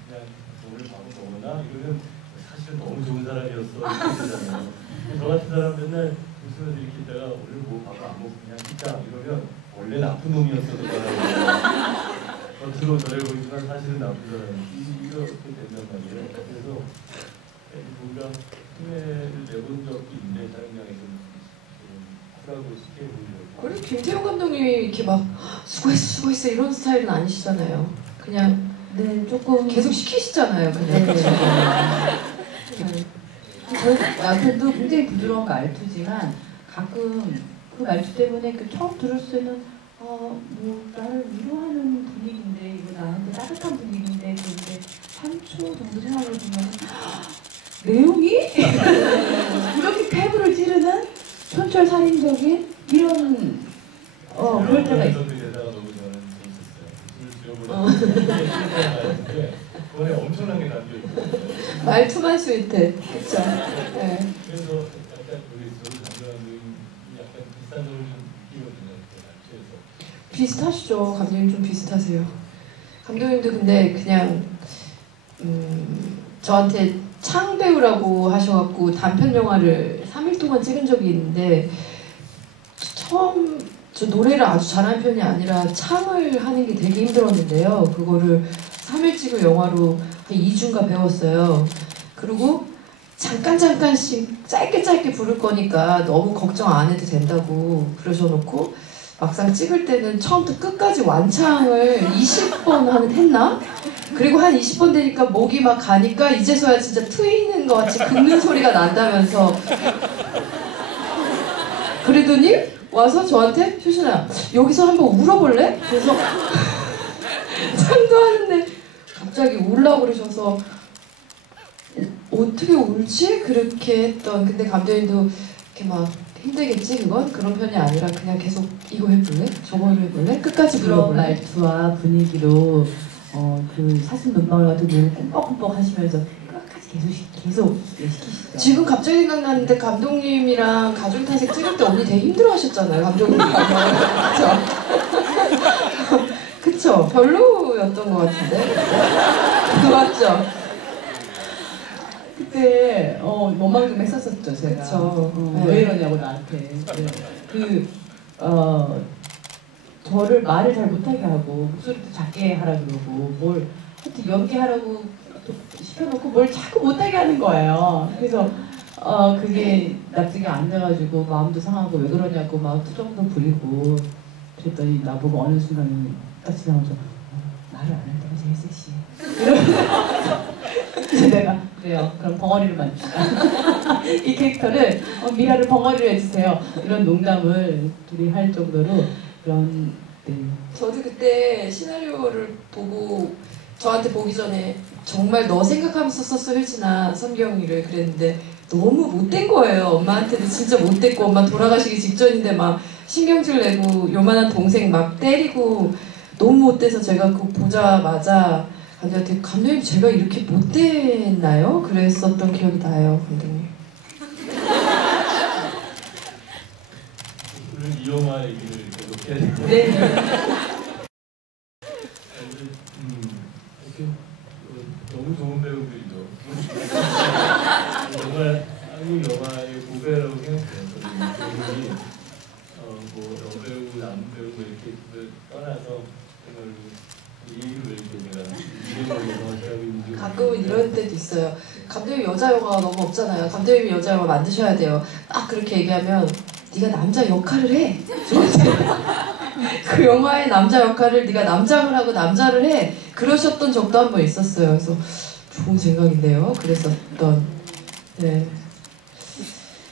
그냥 오늘 밥은 먹었나? 이러면 사실은 너무 좋은 사람이었어. 이렇게 되잖아요. 저 같은 사람 맨날 웃으면서 이렇게 있다가 오늘 뭐 밥을 안 먹고 그냥 진짜 이러면 원래 나쁜 놈이었어. 겉으로 저래 보이지만 사실은 나쁜 사람이 이렇게 된단 말이에요. 그래서 뭔가 흉내를 내본 적이 있는데 촬영장에서 쿨하고 쉽게 보이려고. 그리고 김태호 감독님이 이렇게 막 수고했어 이런 스타일은 아니시잖아요. 그냥 네, 조금 계속 시키시잖아요. 그냥. 네. 저희 남편도 굉장히 부드러운 말투지만 가끔 그 말투 때문에 처음 들었을 때는 뭐 나를 위로하는 분위기인데, 이거 나한테 따뜻한 분위기인데, 그런데 3초 정도 생각을 보면 내용이 이렇게 패브를 찌르는 촌철살인적인 이런 그럴 때가 있어요. 그 대사가 너무 저는 재밌었어요. 그거에 엄청나게 남겨있고 말투만 스윗해. 그쵸? 네. 그래서 약간 우리 감독님 약간 비슷한 점을 좀 느끼거든요. 그 비슷하시죠. 감독님 좀 비슷하세요. 감독님도 근데 그냥 저한테 창 배우라고 하셔갖고 단편 영화를 3일 동안 찍은 적이 있는데, 처음 저 노래를 아주 잘하는 편이 아니라 창을 하는 게 되게 힘들었는데요. 그거를 3일 찍은 영화로 한 2주인가 배웠어요. 그리고 잠깐씩 짧게 부를 거니까 너무 걱정 안 해도 된다고 그러셔놓고 막상 찍을 때는 처음부터 끝까지 완창을 20번 했나? 그리고 한 20번 되니까 목이 막 가니까 이제서야 진짜 트이는 것 같이 긁는 소리가 난다면서 그러더니 와서 저한테 효신아 여기서 한번 울어볼래? 그래서 창도하는데 갑자기 울라고 그러셔서 어떻게 울지? 그렇게 했던 근데 감독님도 이렇게 막 힘들겠지 그건? 그런 편이 아니라 그냥 계속 이거 해볼래? 저거를 해볼래? 끝까지 그런 불러볼래? 말투와 분위기로 그 사슴 눈망울 같은 눈을 꿈뻑꿈뻑 하시면서 끝까지 계속 시키시죠. 지금 갑자기 생각나는데 감독님이랑 가족탄색 찍을 때 언니 되게 힘들어하셨잖아요. 감독님. 그쵸? 그쵸? 별로였던 것 같은데. 맞죠? 그때 원망 좀 했었었죠 제가. 그쵸. 네. 왜 이러냐고 나한테. 네. 저를 말을 잘 못하게 하고 목소리도 작게 하라 그러고 뭘 하여튼 연기하라고 시켜놓고 뭘 자꾸 못하게 하는 거예요. 그래서 그게 납득이 안 돼가지고 마음도 상하고 왜 그러냐고 막 투정도 부리고 그랬더니 나보고 어느 순간에 딱 지나가면서 말을 안 할 때가 제일 섹시해 이러면서 그래서 내가 그래요 그럼 벙어리를 만듭시다 이 캐릭터를 미라를 벙어리로 해주세요 이런 농담을 둘이 할 정도로 그런 네. 저도 그때 시나리오를 보고 저한테 보기 전에 정말 너 생각하면서 썼어 효진아 성경이를 그랬는데 너무 못된 거예요. 엄마한테도 진짜 못됐고 엄마 돌아가시기 직전인데 막 신경질 내고 요만한 동생 막 때리고 너무 못돼서 제가 그거 보자마자 감독님한테 감독님 제가 이렇게 못됐나요? 그랬었던 기억이 나요 감독님. 오늘 이 영화 얘기를 계속 해야 되고 네. 이렇게 너무 좋은 배우들이죠. 정말 한국 영화의 고배라고 생각해요. 저는 뭐 여배우, 남배우 이렇게 떠나서 정말 이 얘기를 왜 이렇게 내가 이름을 영화하고 있는지 가끔은 이런 때도 있어요. 감독님 여자 영화가 너무 없잖아요. 감독님이 여자 영화 만드셔야 돼요. 딱 그렇게 얘기하면 네가 남자 역할을 해. 그 영화의 남자 역할을 네가 남장을 하고 남자를 해. 그러셨던 적도 한 번 있었어요. 그래서 좋은 생각인데요. 그랬었던 네.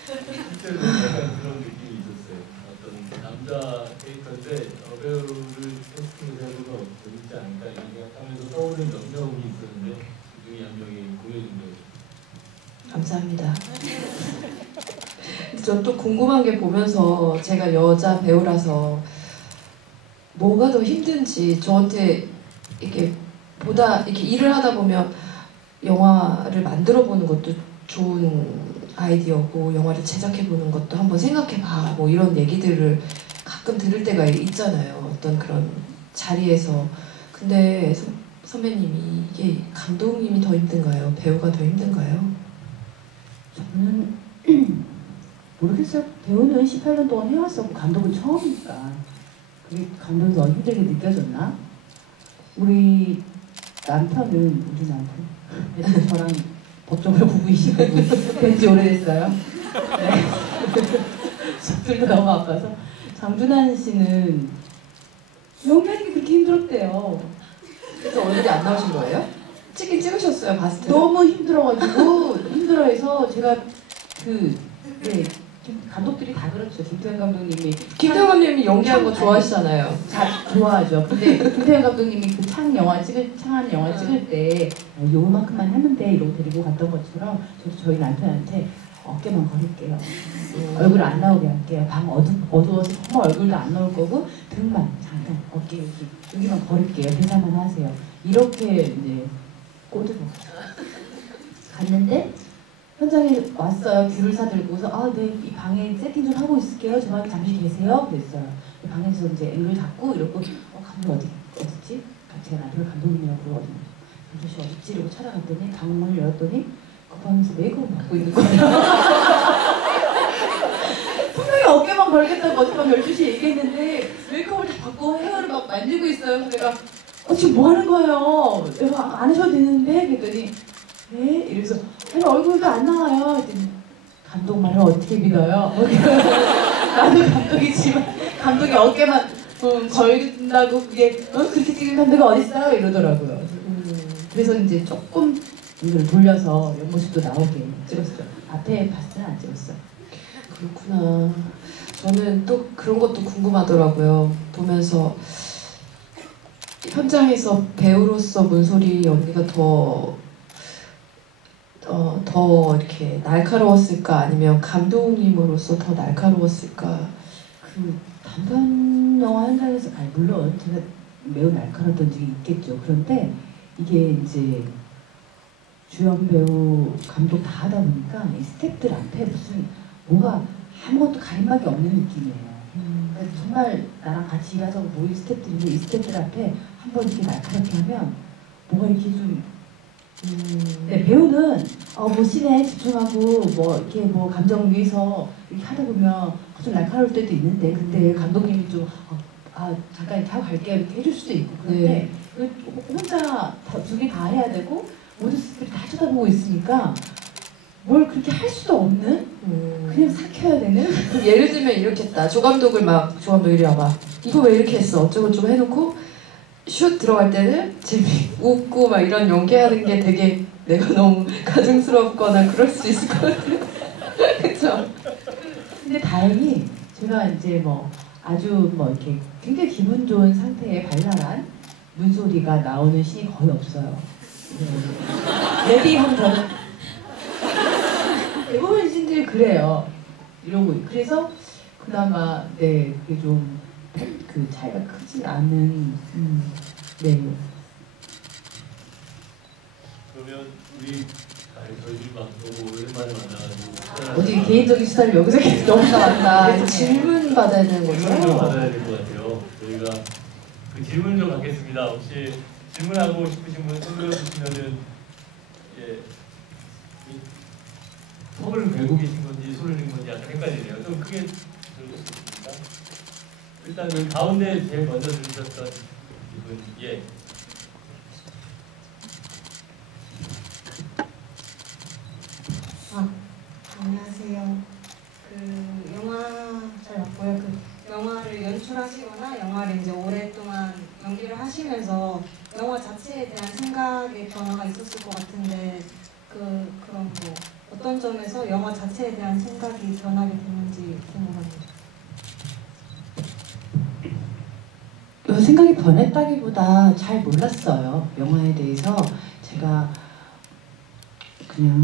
실제로 약간 그런 느낌이 있었어요. 어떤 남자 캐릭터인데 여배우를 캐스팅해서 해보면 재밌지 않을까 이런 생각하면서 떠오른 몇 명이 있었는데 그 중에 한 명이 공효진 배우. 감사합니다. 저 또 궁금한 게 보면서 제가 여자 배우라서 뭐가 더 힘든지 저한테 이렇게 이렇게 일을 하다 보면 영화를 만들어 보는 것도 좋은 아이디어고 영화를 제작해 보는 것도 한번 생각해 봐 뭐 이런 얘기들을 가끔 들을 때가 있잖아요. 어떤 그런 자리에서. 근데 선배님이 이게 감독님이 더 힘든가요? 배우가 더 힘든가요? 저는 모르겠어요. 배우는 18년 동안 해왔었고 감독은 처음이니까 그게 감독이 더 힘들게 느껴졌나? 우리 남편은 우리 남편 저랑 법적으로 부부이시고 된지 오래됐어요. 네. 속들도 너무 아파서 장준환 씨는 연기하는 게 그렇게 힘들었대요. 그래서 얼굴이 안 나오신 거예요? 찍긴 찍으셨어요, 봤을 때. 너무 힘들어가지고 힘들어해서 제가 네, 감독들이 다 그렇죠. 김태현 감독님이 김태현 감독님이 연기하는 거 좋아하시잖아요. 좋아하죠. 근데 김태현 감독님이 그 창한 영화 찍을 때 요만큼만 하는데 이러고 데리고 갔던 것처럼 저도 저희 남편한테 어깨만 거릴게요. 얼굴 안 나오게 할게요. 방 어두워서 정말 얼굴도 안 나올 거고 등만 잠깐 어깨 여기만 거릴게요. 대사만 하세요. 이렇게 이제 꼬드로 갔는데 현장에 왔어요. 귤을 사들고서 네, 이 방에 세팅 좀 하고 있을게요. 저만 잠시 계세요. 그랬어요. 방에서 이제 앵글 잡고 이러고 감독 어딨지? 제가 남편 감독님이라고 그러거든요. 아저씨 어딨지? 이러고 찾아갔더니 방문을 열었더니 그 방에서 메이크업을 받고 있는 거예요. 분명히 어깨만 걸겠다고 어젯밤 12시에 얘기했는데 메이크업을 다 받고 헤어를 막 만지고 있어요. 그래서 내가 지금 뭐 하는 거예요? 내가 안 하셔도 되는데? 그랬더니 네? 이래서 아니 얼굴도 안 나와요. 그랬더니 감독 말을 어떻게 믿어요? 나도 감독이지만 감독이 어깨만 걸린다고 그게 그렇게 찍은 감독이 어딨어요? 이러더라고요. 그래서 이제 조금 이걸 돌려서 옆모습도 나오게 찍었어요. 앞에 봤을 때는 안 찍었어요. 그렇구나. 저는 또 그런 것도 궁금하더라고요. 보면서 현장에서 배우로서 문소리 언니가 더 이렇게 날카로웠을까 아니면 감독님으로서 더 날카로웠을까? 그 단편 영화 현장에서 아니 물론 제가 매우 날카로웠던 적이 있겠죠. 그런데 이게 이제 주연 배우 감독 다 하다 보니까 이 스태프들한테 무슨 뭐가 아무것도 가림막이 없는 느낌이에요. 그러니까 정말 나랑 같이 일하자고 모인 스태프들인데 이 스태프들한테 한번 이렇게 날카롭게 하면 뭐가 이렇게 좀 네, 배우는 뭐 씬에 집중하고 뭐 이렇게 뭐 감정 위에서 이렇게 하다 보면 좀 날카로울 때도 있는데 근데 감독님이 좀 잠깐 이렇게 하고 갈게요 이렇게 해줄 수도 있고 그런데 혼자 두 개 다 해야 되고 모든 스태프들이 다 쳐다보고 있으니까 뭘 그렇게 할 수도 없는 그냥 삭혀야 되는 예를 들면 이렇겠다. 조 감독 이리 와봐. 이거 왜 이렇게 했어? 어쩌고저쩌고 해놓고 슛 들어갈 때는 웃고 막 이런 연기하는 게 되게 내가 너무 가증스럽거나 그럴 수 있을 것 같아요. 그쵸? 근데 다행히 제가 이제 뭐 아주 뭐 이렇게 굉장히 기분 좋은 상태의 발랄한 문소리가 나오는 씬이 거의 없어요. 레디 한 번. 대부분 씬들이 그래요. 이러고 그래서 그나마 네 그게 좀 그 차이가 크지 않은 네. 그러면 저희 막 너무 오랜만에 만나가지고 어떻게 개인적인 수다를 여기서 계속 넘어간다. 그래서 질문 받아야 되는 질문 좀 거죠? 받아야 될 것 같아요. 저희가 그 질문 좀 받겠습니다. 혹시 질문하고 싶으신 분 손 들어주시면은 턱을 괴고 계신 건지 손을 든 건지 약간 헷갈리네요. 좀 크게 들어주시겠습니까? 일단 그 가운데 제일 먼저 들으셨던 이분 안녕하세요. 그 영화 잘 봤고요. 그 영화를 연출하시거나 영화를 이제 오랫동안 연기를 하시면서 영화 자체에 대한 생각의 변화가 있었을 것 같은데 그런 뭐 어떤 점에서 영화 자체에 대한 생각이 변하게 되는지 궁금합니다. 생각이 변했다기보다 잘 몰랐어요. 영화에 대해서 제가 그냥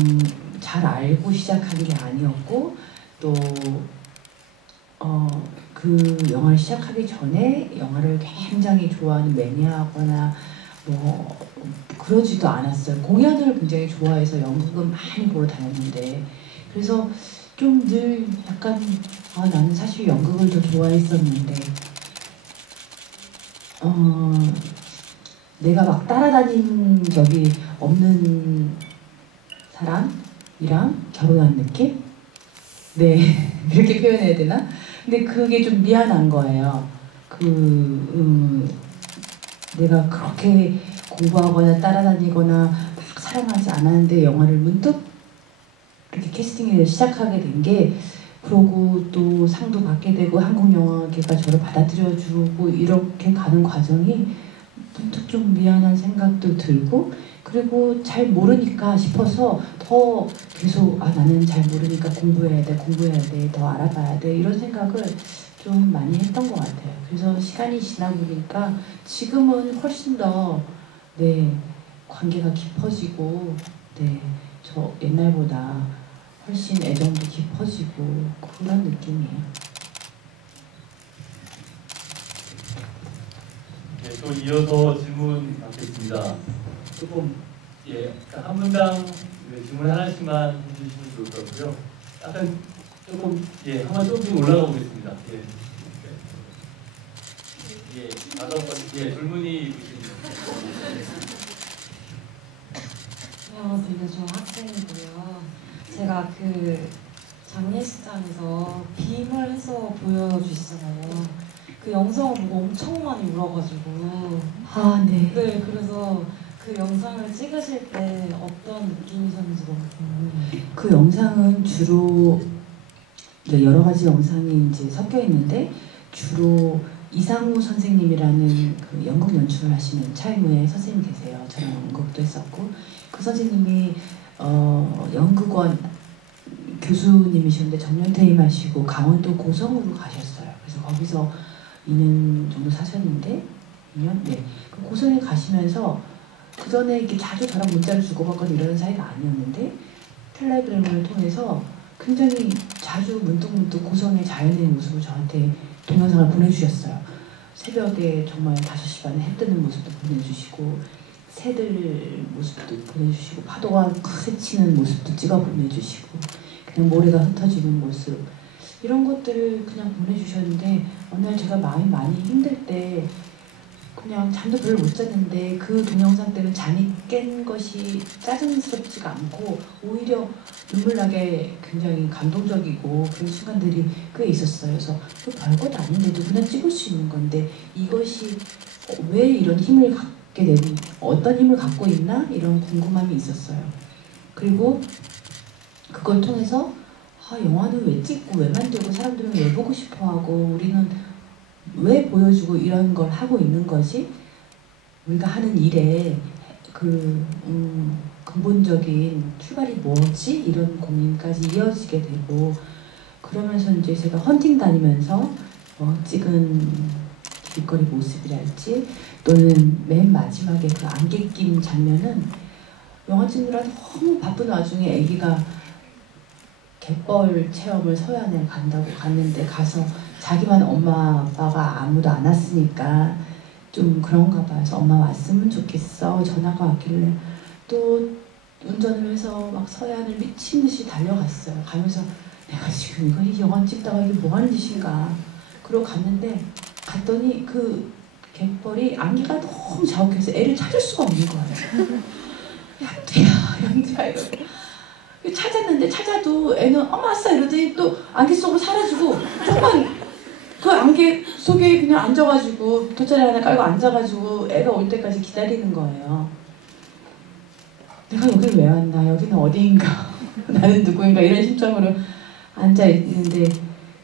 잘 알고 시작한 게 아니었고 또 그 영화를 시작하기 전에 영화를 굉장히 좋아하는 매니아거나 뭐 그러지도 않았어요. 공연을 굉장히 좋아해서 연극은 많이 보러 다녔는데 그래서 좀 늘 약간 나는 사실 연극을 더 좋아했었는데 내가 막 따라다닌 적이 없는 사람이랑 결혼한 느낌? 네, 그렇게 표현해야 되나? 근데 그게 좀 미안한 거예요. 내가 그렇게 공부하거나 따라다니거나 막 사랑하지 않았는데 영화를 문득 이렇게 캐스팅을 시작하게 된 게 그러고 또 상도 받게 되고 한국영화계가 저를 받아들여주고 이렇게 가는 과정이 문득 좀 미안한 생각도 들고 그리고 잘 모르니까 싶어서 더 계속 나는 잘 모르니까 공부해야 돼, 더 알아봐야 돼 이런 생각을 좀 많이 했던 것 같아요. 그래서 시간이 지나 보니까 지금은 훨씬 더 관계가 깊어지고 저 옛날보다 훨씬 애정도 깊어지고 그런 느낌이에요. 또 이어서 질문 받겠습니다. 조금 한 분당 질문 하나씩만 해주시면 좋을 것 같고요. 약간 조금 한번 조금 올라가 보겠습니다. 다섯 번 질문이 안녕하세요. 저 학생이고요. 제가 그 장례식장에서 빔을 해서 보여주시잖아요. 그 영상을 보고 엄청 많이 울어가지고 네. 네, 그래서 그 영상을 찍으실 때 어떤 느낌이셨는지 너무 궁금해요. 그 영상은 주로 여러 가지 영상이 이제 섞여 있는데 주로 이상우 선생님이라는 그 연극 연출을 하시는 차이무의 선생님 계세요. 저랑 연극도 했었고 그 선생님이 연극원 교수님이셨는데 정년 퇴임하시고 강원도 고성으로 가셨어요. 그래서 거기서 2년 정도 사셨는데 2년? 네. 그 고성에 가시면서 그 전에 이렇게 자주 저랑 문자를 주고받거나 이러는 사이가 아니었는데 텔레그램을 통해서 굉장히 자주 문득문득 고성의 자연의 모습을 저한테 동영상을 보내주셨어요. 새벽에 정말 5시 반에 해 뜨는 모습도 보내주시고 새들 모습도 보내주시고 파도가 크게 치는 모습도 찍어 보내주시고 그냥 모래가 흩어지는 모습 이런 것들을 그냥 보내주셨는데 어느 날 제가 마음이 많이 힘들 때 그냥 잠도 별로 못 잤는데 그 동영상 때문에 잠이 깬 것이 짜증스럽지가 않고 오히려 눈물나게 굉장히 감동적이고 그런 순간들이 꽤 있었어요. 그래서 별것 아닌데 누구나 찍을 수 있는 건데 이것이 왜 이런 힘을 갖게 된 어떤 힘을 갖고 있나 이런 궁금함이 있었어요. 그리고 그걸 통해서 영화는 왜 찍고 왜 만들고 사람들은 왜 보고 싶어하고 우리는 왜 보여주고 이런 걸 하고 있는 거지? 우리가 하는 일에 근본적인 출발이 뭐지? 이런 고민까지 이어지게 되고 그러면서 이제 제가 헌팅 다니면서 찍은 길거리 모습이랄지 또는 맨 마지막에 그 안개 낀 장면은 영화 찍느라 너무 바쁜 와중에 아기가 갯벌 체험을 서해안에 간다고 갔는데 가서 자기만 엄마 아빠가 아무도 안 왔으니까 좀 그런가 봐요. 그래서 엄마 왔으면 좋겠어 전화가 왔길래 또 운전을 해서 막 서해안을 미친 듯이 달려갔어요. 가면서 내가 지금 이 영화 찍다가 이게 뭐 하는 짓인가 그러고 갔더니 그 갯벌이 안개가 너무 자욱해서 애를 찾을 수가 없는 거예요. 영주야 이러고 찾았는데 찾아도 애는 엄마 왔어 이러더니 또 안개 속으로 사라지고 조금만 그 안개 속에 그냥 앉아가지고 돗자리 하나 깔고 앉아가지고 애가 올 때까지 기다리는 거예요. 내가 여기 왜 왔나? 여기는 어디인가? 나는 누구인가? 이런 심정으로 앉아있는데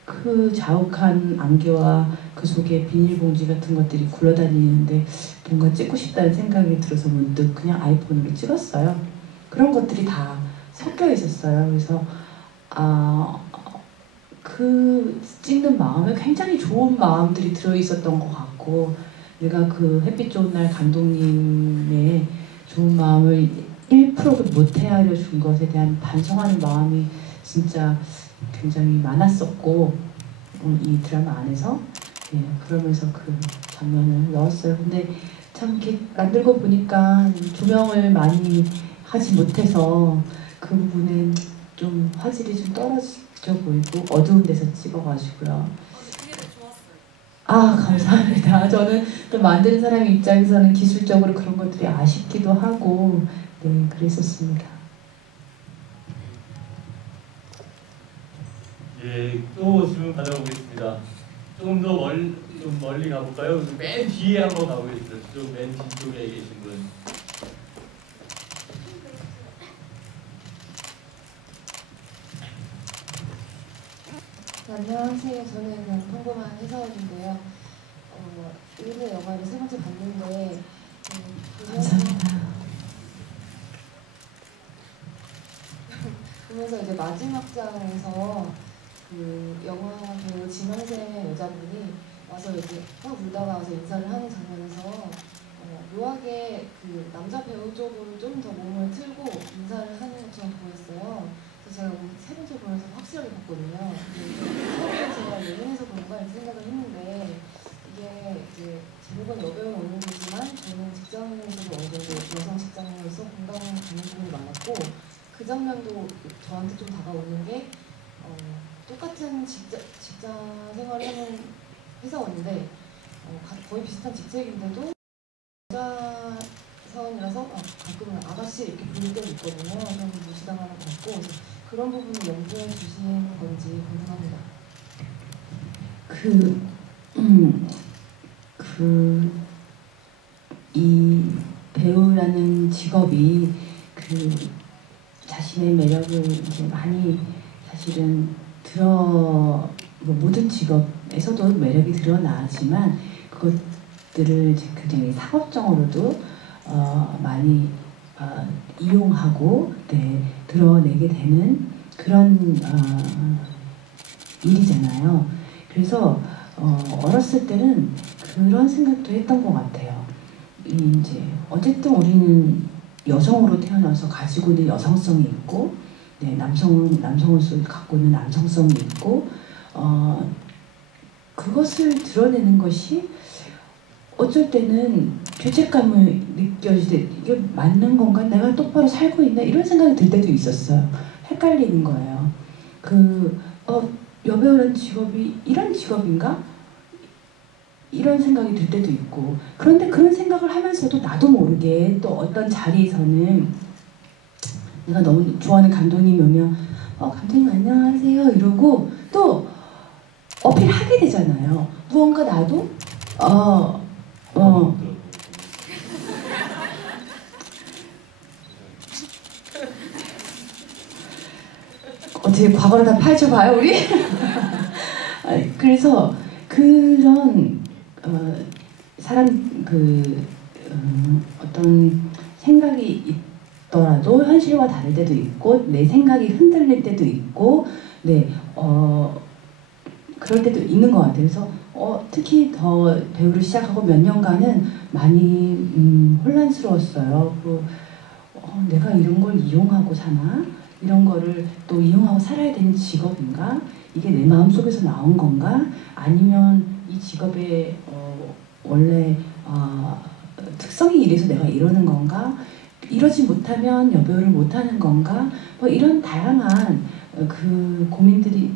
그 자욱한 안개와 그 속에 비닐봉지 같은 것들이 굴러다니는데 뭔가 찍고 싶다는 생각이 들어서 문득 그냥 아이폰으로 찍었어요. 그런 것들이 다 섞여 있었어요. 그래서 그 찍는 마음에 굉장히 좋은 마음들이 들어있었던 것 같고 내가 그 햇빛 좋은 날 감독님의 좋은 마음을 1%도 못 헤아려 준 것에 대한 반성하는 마음이 진짜 굉장히 많았었고 이 드라마 안에서 그러면서 그 장면을 넣었어요. 근데 참 이렇게 만들고 보니까 조명을 많이 하지 못해서 그 부분에 좀 화질이 좀 떨어져 보이고 어두운 데서 찍어가지고요. 그게 더 좋았어요. 감사합니다. 저는 또 만드는 사람 입장에서는 기술적으로 그런 것들이 아쉽기도 하고 그랬었습니다. 예, 또 질문 받아보겠습니다. 조금 더 멀리 가볼까요? 맨 뒤에 한번 가보겠습니다. 좀 맨 뒤쪽에 계신 분. 안녕하세요. 저는 그냥 평범한 회사원인데요. 일본 영화를 3번째 봤는데 감사합니다. 보면서 이제 마지막 장에서 그 영화 배우 진원생 여자분이 와서 이제 막 울다가 와서 인사를 하는 장면에서 묘하게 그 남자 배우 쪽으로 좀 더 몸을 틀고 인사를 하는 것처럼 보였어요. 그래서 제가 오늘 3번째 보면서 확실하게 봤거든요. 처음에 제가 예능에서 그런가 이렇게 생각을 했는데 이게 이제 제목은 여배우는 오는 거지만 저는 직장인에서도 어느 정도 여성 직장인으로서 공감을 가는 부분이 많았고 그 장면도 저한테 좀 다가오는 게 똑같은 직장 생활을 하는 회사원인데 거의 비슷한 직책인데도 여자 사원이라서 가끔은 아가씨 이렇게 부를 때도 있거든요. 좀 무시당하는 것 같고 그래서 그런 부분을 염두에 주시는 건지 궁금합니다. 이 배우라는 직업이 자신의 매력을 이제 많이 사실은 모든 직업에서도 매력이 드러나지만 그것들을 이제 굉장히 상업적으로도 많이 이용하고 드러내게 되는 그런 일이잖아요. 그래서 어렸을 때는 그런 생각도 했던 것 같아요. 이제 어쨌든 우리는 여성으로 태어나서 가지고 있는 여성성이 있고, 네, 남성으로서 갖고 있는 남성성이 있고, 그것을 드러내는 것이 어쩔 때는 죄책감을 느껴질 때 이게 맞는 건가? 내가 똑바로 살고 있나? 이런 생각이 들 때도 있었어요. 헷갈리는 거예요. 여배우라는 직업이 이런 직업인가? 이런 생각이 들 때도 있고, 그런데 그런 생각을 하면서도 나도 모르게 또 어떤 자리에서는 내가 너무 좋아하는 감독님이 오면 감독님 안녕하세요 이러고 또 어필하게 되잖아요. 무언가 나도 어떻게 과거를 다 파헤쳐봐요 우리? 그래서 그런 사람 어떤 생각이 있더라도 현실과 다를 때도 있고 내 생각이 흔들릴 때도 있고 그럴 때도 있는 것 같아요. 그래서 특히 더 배우를 시작하고 몇 년간은 많이 혼란스러웠어요. 내가 이런 걸 이용하고 사나? 이런 거를 또 이용하고 살아야 되는 직업인가? 이게 내 마음속에서 나온 건가? 아니면 이 직업의 원래 특성이 이래서 내가 이러는 건가? 이러지 못하면 여배우를 못하는 건가? 뭐 이런 다양한 그 고민들이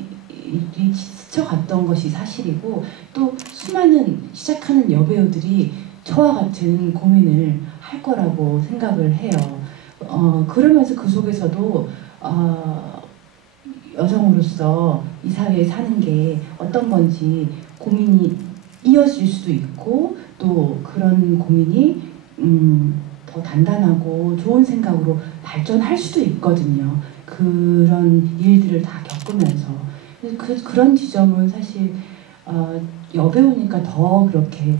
스쳐갔던 것이 사실이고, 또 수많은 시작하는 여배우들이 저와 같은 고민을 할 거라고 생각을 해요. 그러면서 그 속에서도 여성으로서 이 사회에 사는 게 어떤 건지 고민이 이어질 수도 있고, 또 그런 고민이 더 단단하고 좋은 생각으로 발전할 수도 있거든요. 그런 일들을 다 겪으면서. 그런 지점은 사실 여배우니까 더 그렇게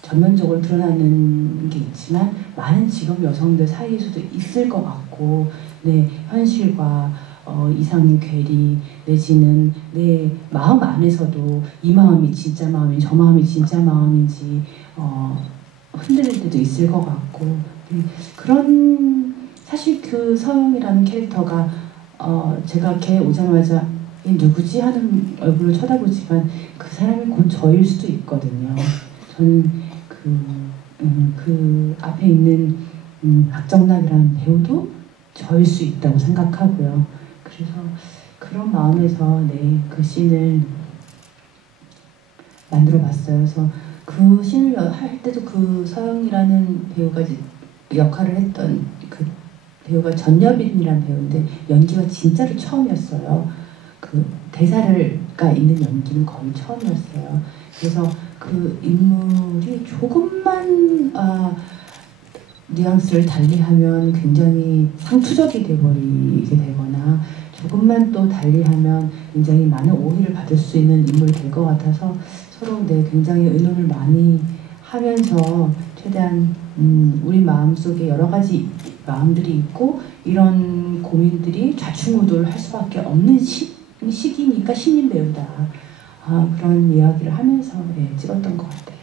전면적으로 드러나는 게 있지만 많은 직업 여성들 사이에서도 있을 것 같고, 네, 현실과 이상의 괴리 내지는 내 마음 안에서도 이 마음이 진짜 마음인지 저 마음이 진짜 마음인지 흔들릴 때도 있을 것 같고, 그런 사실 그 서영이라는 캐릭터가 제가 걔 오자마자 얘 누구지 하는 얼굴을 쳐다보지만 그 사람이 곧 저일 수도 있거든요. 저는 그 앞에 있는 박정락이라는 배우도 저일 수 있다고 생각하고요. 그래서 그런 마음에서 그 씬을 만들어봤어요. 그래서 그 씬을 할 때도 그 서영이라는 배우가 이제 역할을 했던 그 배우가 전여빈이라는 배우인데 연기가 진짜로 처음이었어요. 그 대사가 있는 연기는 거의 처음이었어요. 그래서 그 인물이 조금만 뉘앙스를 달리하면 굉장히 상투적이 돼버리게 되거나 조금만 또 달리하면 굉장히 많은 오해를 받을 수 있는 인물이 될 것 같아서 서로 굉장히 의논을 많이 하면서 최대한 우리 마음속에 여러 가지 마음들이 있고 이런 고민들이 좌충우돌 할 수밖에 없는 시기니까 신인 배우다. 그런 이야기를 하면서 찍었던 것 같아요.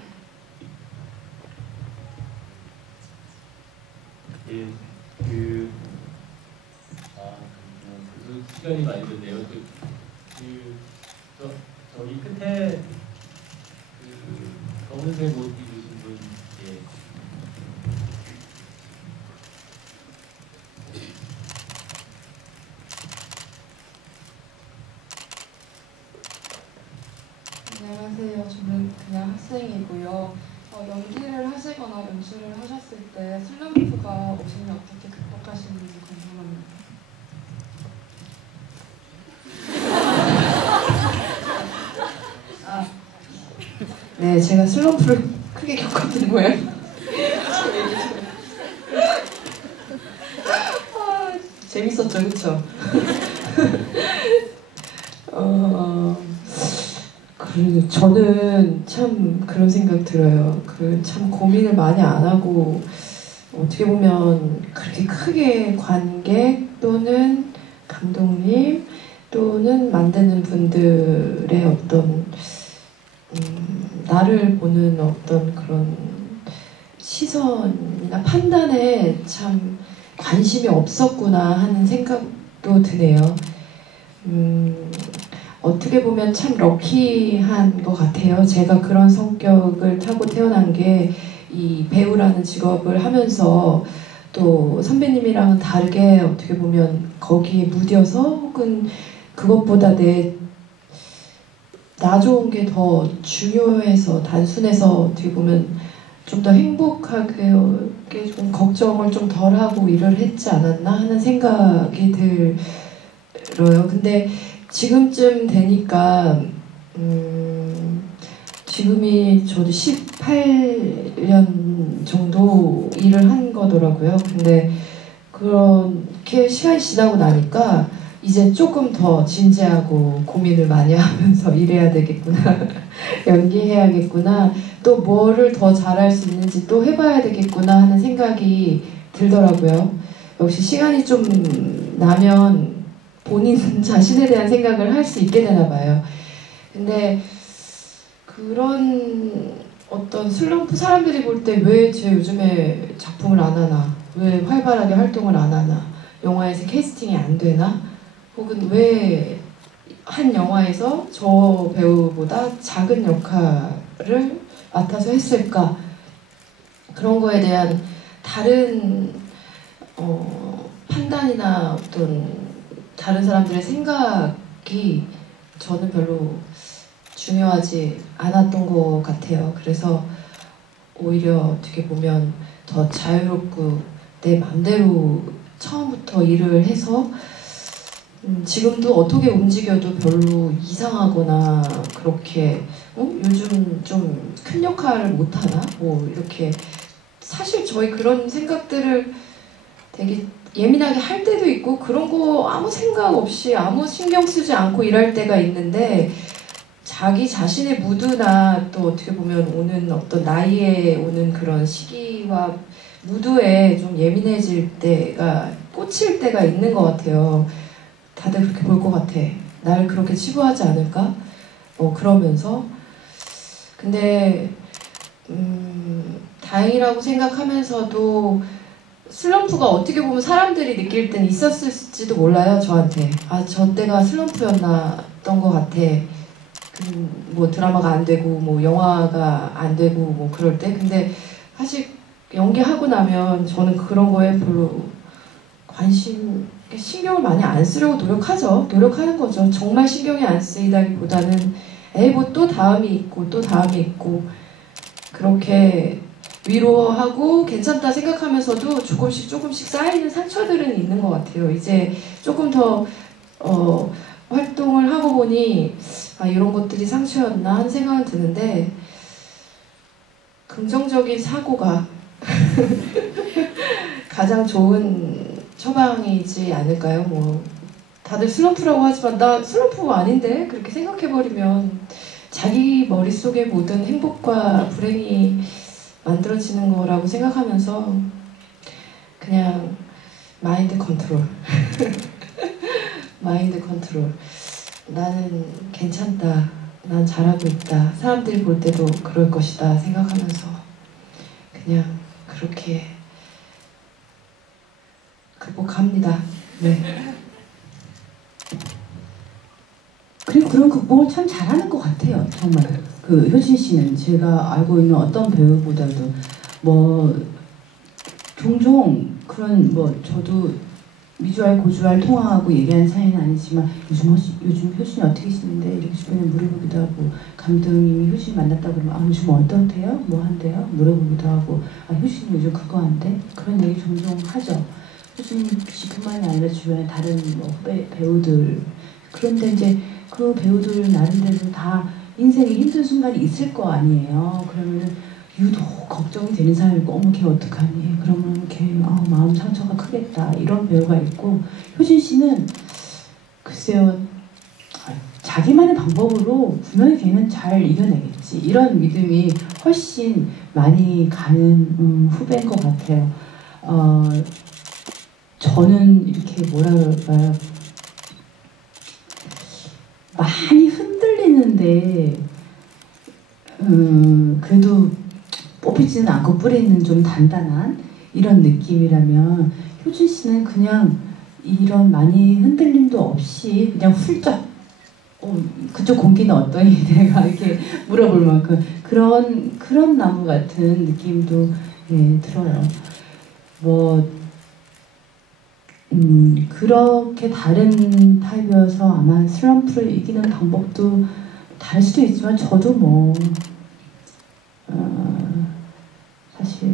예, 그 시간이 많이 됐네요. 저기 끝에 검은색 옷 입으신 분, 예. 안녕하세요. 저는 그냥 학생이고요. 연기를 하시거나 연출을 하셨을 때 슬럼프가 오시면 어떻게 극복하시는지 궁금합니다. 네, 제가 슬럼프를 크게 겪었던 모양. 재밌었죠, 그쵸? 그리고 저는 참 그런 생각 들어요. 참 고민을 많이 안 하고 어떻게 보면 그렇게 크게 관객 또는 감독님 또는 만드는 분들의 어떤 나를 보는 어떤 그런 시선이나 판단에 참 관심이 없었구나 하는 생각도 드네요. 어떻게 보면 참 럭키한 것 같아요. 제가 그런 성격을 타고 태어난 게 이 배우라는 직업을 하면서 또 선배님이랑은 다르게 어떻게 보면 거기에 무뎌서 혹은 그것보다 나 좋은 게 더 중요해서 단순해서 어떻게 보면 좀 더 행복하게 좀 걱정을 좀 덜하고 일을 했지 않았나 하는 생각이 들어요. 근데 지금쯤 되니까 지금이 저도 18년 정도 일을 한 거더라고요. 근데 그렇게 시간이 지나고 나니까 이제 조금 더 진지하고 고민을 많이 하면서 일해야 되겠구나. 연기해야겠구나. 또 뭐를 더 잘할 수 있는지 또 해봐야 되겠구나 하는 생각이 들더라고요. 역시 시간이 좀 나면 본인 자신에 대한 생각을 할 수 있게 되나 봐요. 근데 그런 어떤 슬럼프 사람들이 볼 때 왜 제 요즘에 작품을 안 하나? 왜 활발하게 활동을 안 하나? 영화에서 캐스팅이 안 되나? 혹은 왜 한 영화에서 저 배우보다 작은 역할을 맡아서 했을까? 그런 거에 대한 다른 판단이나 어떤 다른 사람들의 생각이 저는 별로 중요하지 않았던 것 같아요. 그래서 오히려 어떻게 보면 더 자유롭고 내 맘대로 처음부터 일을 해서 지금도 어떻게 움직여도 별로 이상하거나 그렇게 요즘 좀 큰 역할을 못하나? 뭐 이렇게 사실 저희 그런 생각들을 되게 예민하게 할 때도 있고 그런 거 아무 생각 없이 아무 신경 쓰지 않고 일할 때가 있는데 자기 자신의 무드나 또 어떻게 보면 오는 어떤 나이에 오는 그런 시기와 무드에 좀 예민해질 때가 꽂힐 때가 있는 것 같아요. 다들 그렇게 볼 것 같아. 날 그렇게 치부하지 않을까? 그러면서 근데 다행이라고 생각하면서 슬럼프가 어떻게 보면 사람들이 느낄 땐 있었을지도 몰라요. 저한테 저 때가 슬럼프였던 것 같아. 뭐 드라마가 안 되고 뭐 영화가 안 되고 뭐 그럴 때 근데 사실 연기하고 나면 저는 그런 거에 별로 신경을 많이 안 쓰려고 노력하는 거죠. 정말 신경이 안 쓰이다기보다는 뭐 또 다음이 있고 또 다음이 있고 그렇게 위로하고 괜찮다 생각하면서도 조금씩 쌓이는 상처들은 있는 것 같아요. 이제 조금 더 활동을 하고 보니 이런 것들이 상처였나 하는 생각은 드는데 긍정적인 사고가 가장 좋은 처방이지 않을까요? 뭐 다들 슬럼프라고 하지만 나 슬럼프 아닌데 그렇게 생각해버리면 자기 머릿속에 모든 행복과 불행이 만들어지는 거라고 생각하면서 그냥 마인드 컨트롤 마인드 컨트롤 나는 괜찮다 난 잘하고 있다 사람들이 볼 때도 그럴 것이다 생각하면서 그냥 그렇게 극복합니다. 네. 그리고 그런 극복을 참 잘하는 것 같아요. 정말 효진 씨는 제가 알고 있는 어떤 배우보다도 뭐 종종 그런 저도 미주알 고주알 통화하고 얘기하는 사이는 아니지만 요즘 효진이 어떻게 계시는데 이렇게 주변에 물어보기도 하고 감독님이 효진 만났다 그러면 요즘 어떻대요? 뭐 한대요? 물어보기도 하고 효진이 요즘 그거 한대? 그런 얘기 종종 하죠. 효진 씨뿐만이 아니라 주변에 다른 후배 배우들 그런데 이제 그 배우들 나름대로 다 인생에 힘든 순간이 있을 거 아니에요. 그러면 유독 걱정이 되는 사람이 있고 걔 어떡하니? 그러면 걔 마음 상처가 크겠다. 이런 배우가 있고 효진 씨는 글쎄요. 자기만의 방법으로 분명히 걔는 잘 이겨내겠지. 이런 믿음이 훨씬 많이 가는 후배인 것 같아요. 저는 이렇게 뭐라 그럴까요? 많이 흔들리는데 그래도 뽑히지는 않고 뿌리는 좀 단단한 이런 느낌이라면 효준 씨는 그냥 이런 많이 흔들림도 없이 그냥 훌쩍 그쪽 공기는 어떠니? 내가 이렇게 물어볼 만큼 그런 나무 같은 느낌도 예, 들어요. 뭐 그렇게 다른 타입이어서 아마 슬럼프를 이기는 방법도 다를 수도 있지만 저도 뭐 사실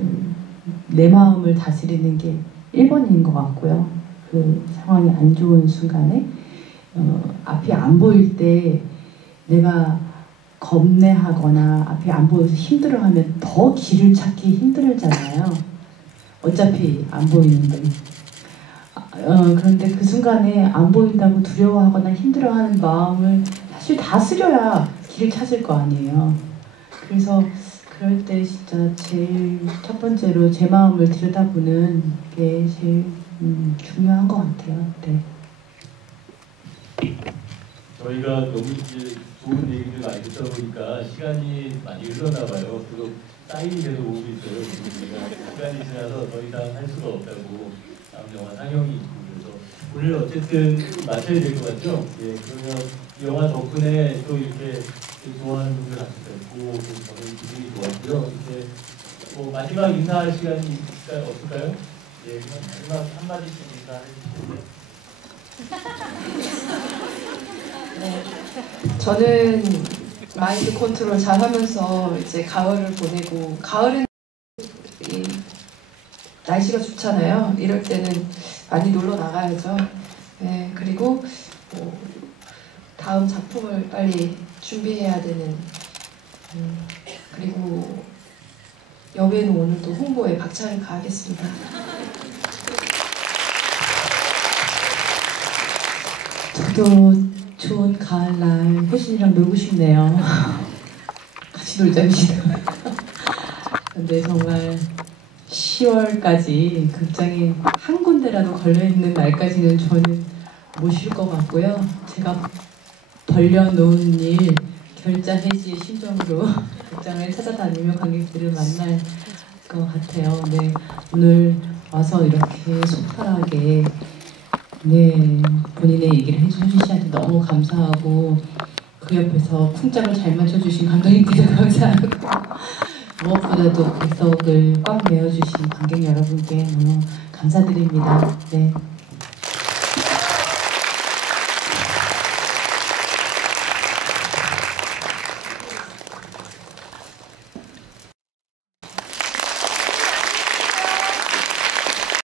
내 마음을 다스리는 게 1번인 것 같고요. 그 상황이 안 좋은 순간에 앞이 안 보일 때 내가 겁내하거나 앞이 안 보여서 힘들어하면 더 길을 찾기 힘들잖아요. 어차피 안 보이는데. 그런데 그 순간에 안 보인다고 두려워하거나 힘들어하는 마음을 사실 다스려야 길을 찾을 거 아니에요. 그래서 그럴 때 진짜 제일 첫 번째로 제 마음을 들여다보는 게 제일 중요한 것 같아요. 네. 저희가 너무 이제 좋은 얘기를 많이 듣다 보니까 시간이 많이 흘렀나 봐요. 그리고 사인이 계속 오고 있어요. 우리가 시간이 지나서 더 이상 할 수가 없다고 다음 영화 상영이 있고 그래서 오늘 어쨌든 마쳐야 될 것 같죠? 예, 그러면 이 영화 덕분에 또 이렇게 좋아하는 분들 같이 뵙고 저는 기분이 좋았고요. 이제 뭐 마지막 인사할 시간이 없을까요? 예, 그럼 마지막 한마디씩 인사해 주시죠. 네, 저는 마인드 컨트롤 잘 하면서 이제 가을을 보내고, 가을은 이 날씨가 좋잖아요. 이럴 때는 많이 놀러 나가야죠. 네, 그리고 뭐 다음 작품을 빨리 준비해야 되는, 그리고 여배우는 오늘 또 홍보에 박차를 가하겠습니다. 저도 좋은 가을날 효진이랑 놀고 싶네요. 같이 놀자고. 근데 정말 10월까지 극장에 한 군데라도 걸려있는 날까지는 저는 못 쉴 것 같고요. 제가 벌려놓은 일 결자 해지의 심정으로 극장을 찾아다니며 관객들을 만날 것 같아요. 네, 오늘 와서 이렇게 소탈하게 본인의 얘기를 해준 효진 씨한테 너무 감사하고, 그 옆에서 쿵짝을 잘 맞춰주신 감독님께도 감사하고, 무엇보다도 객석을 꽉 메워주신 관객 여러분께 너무 감사드립니다. 네.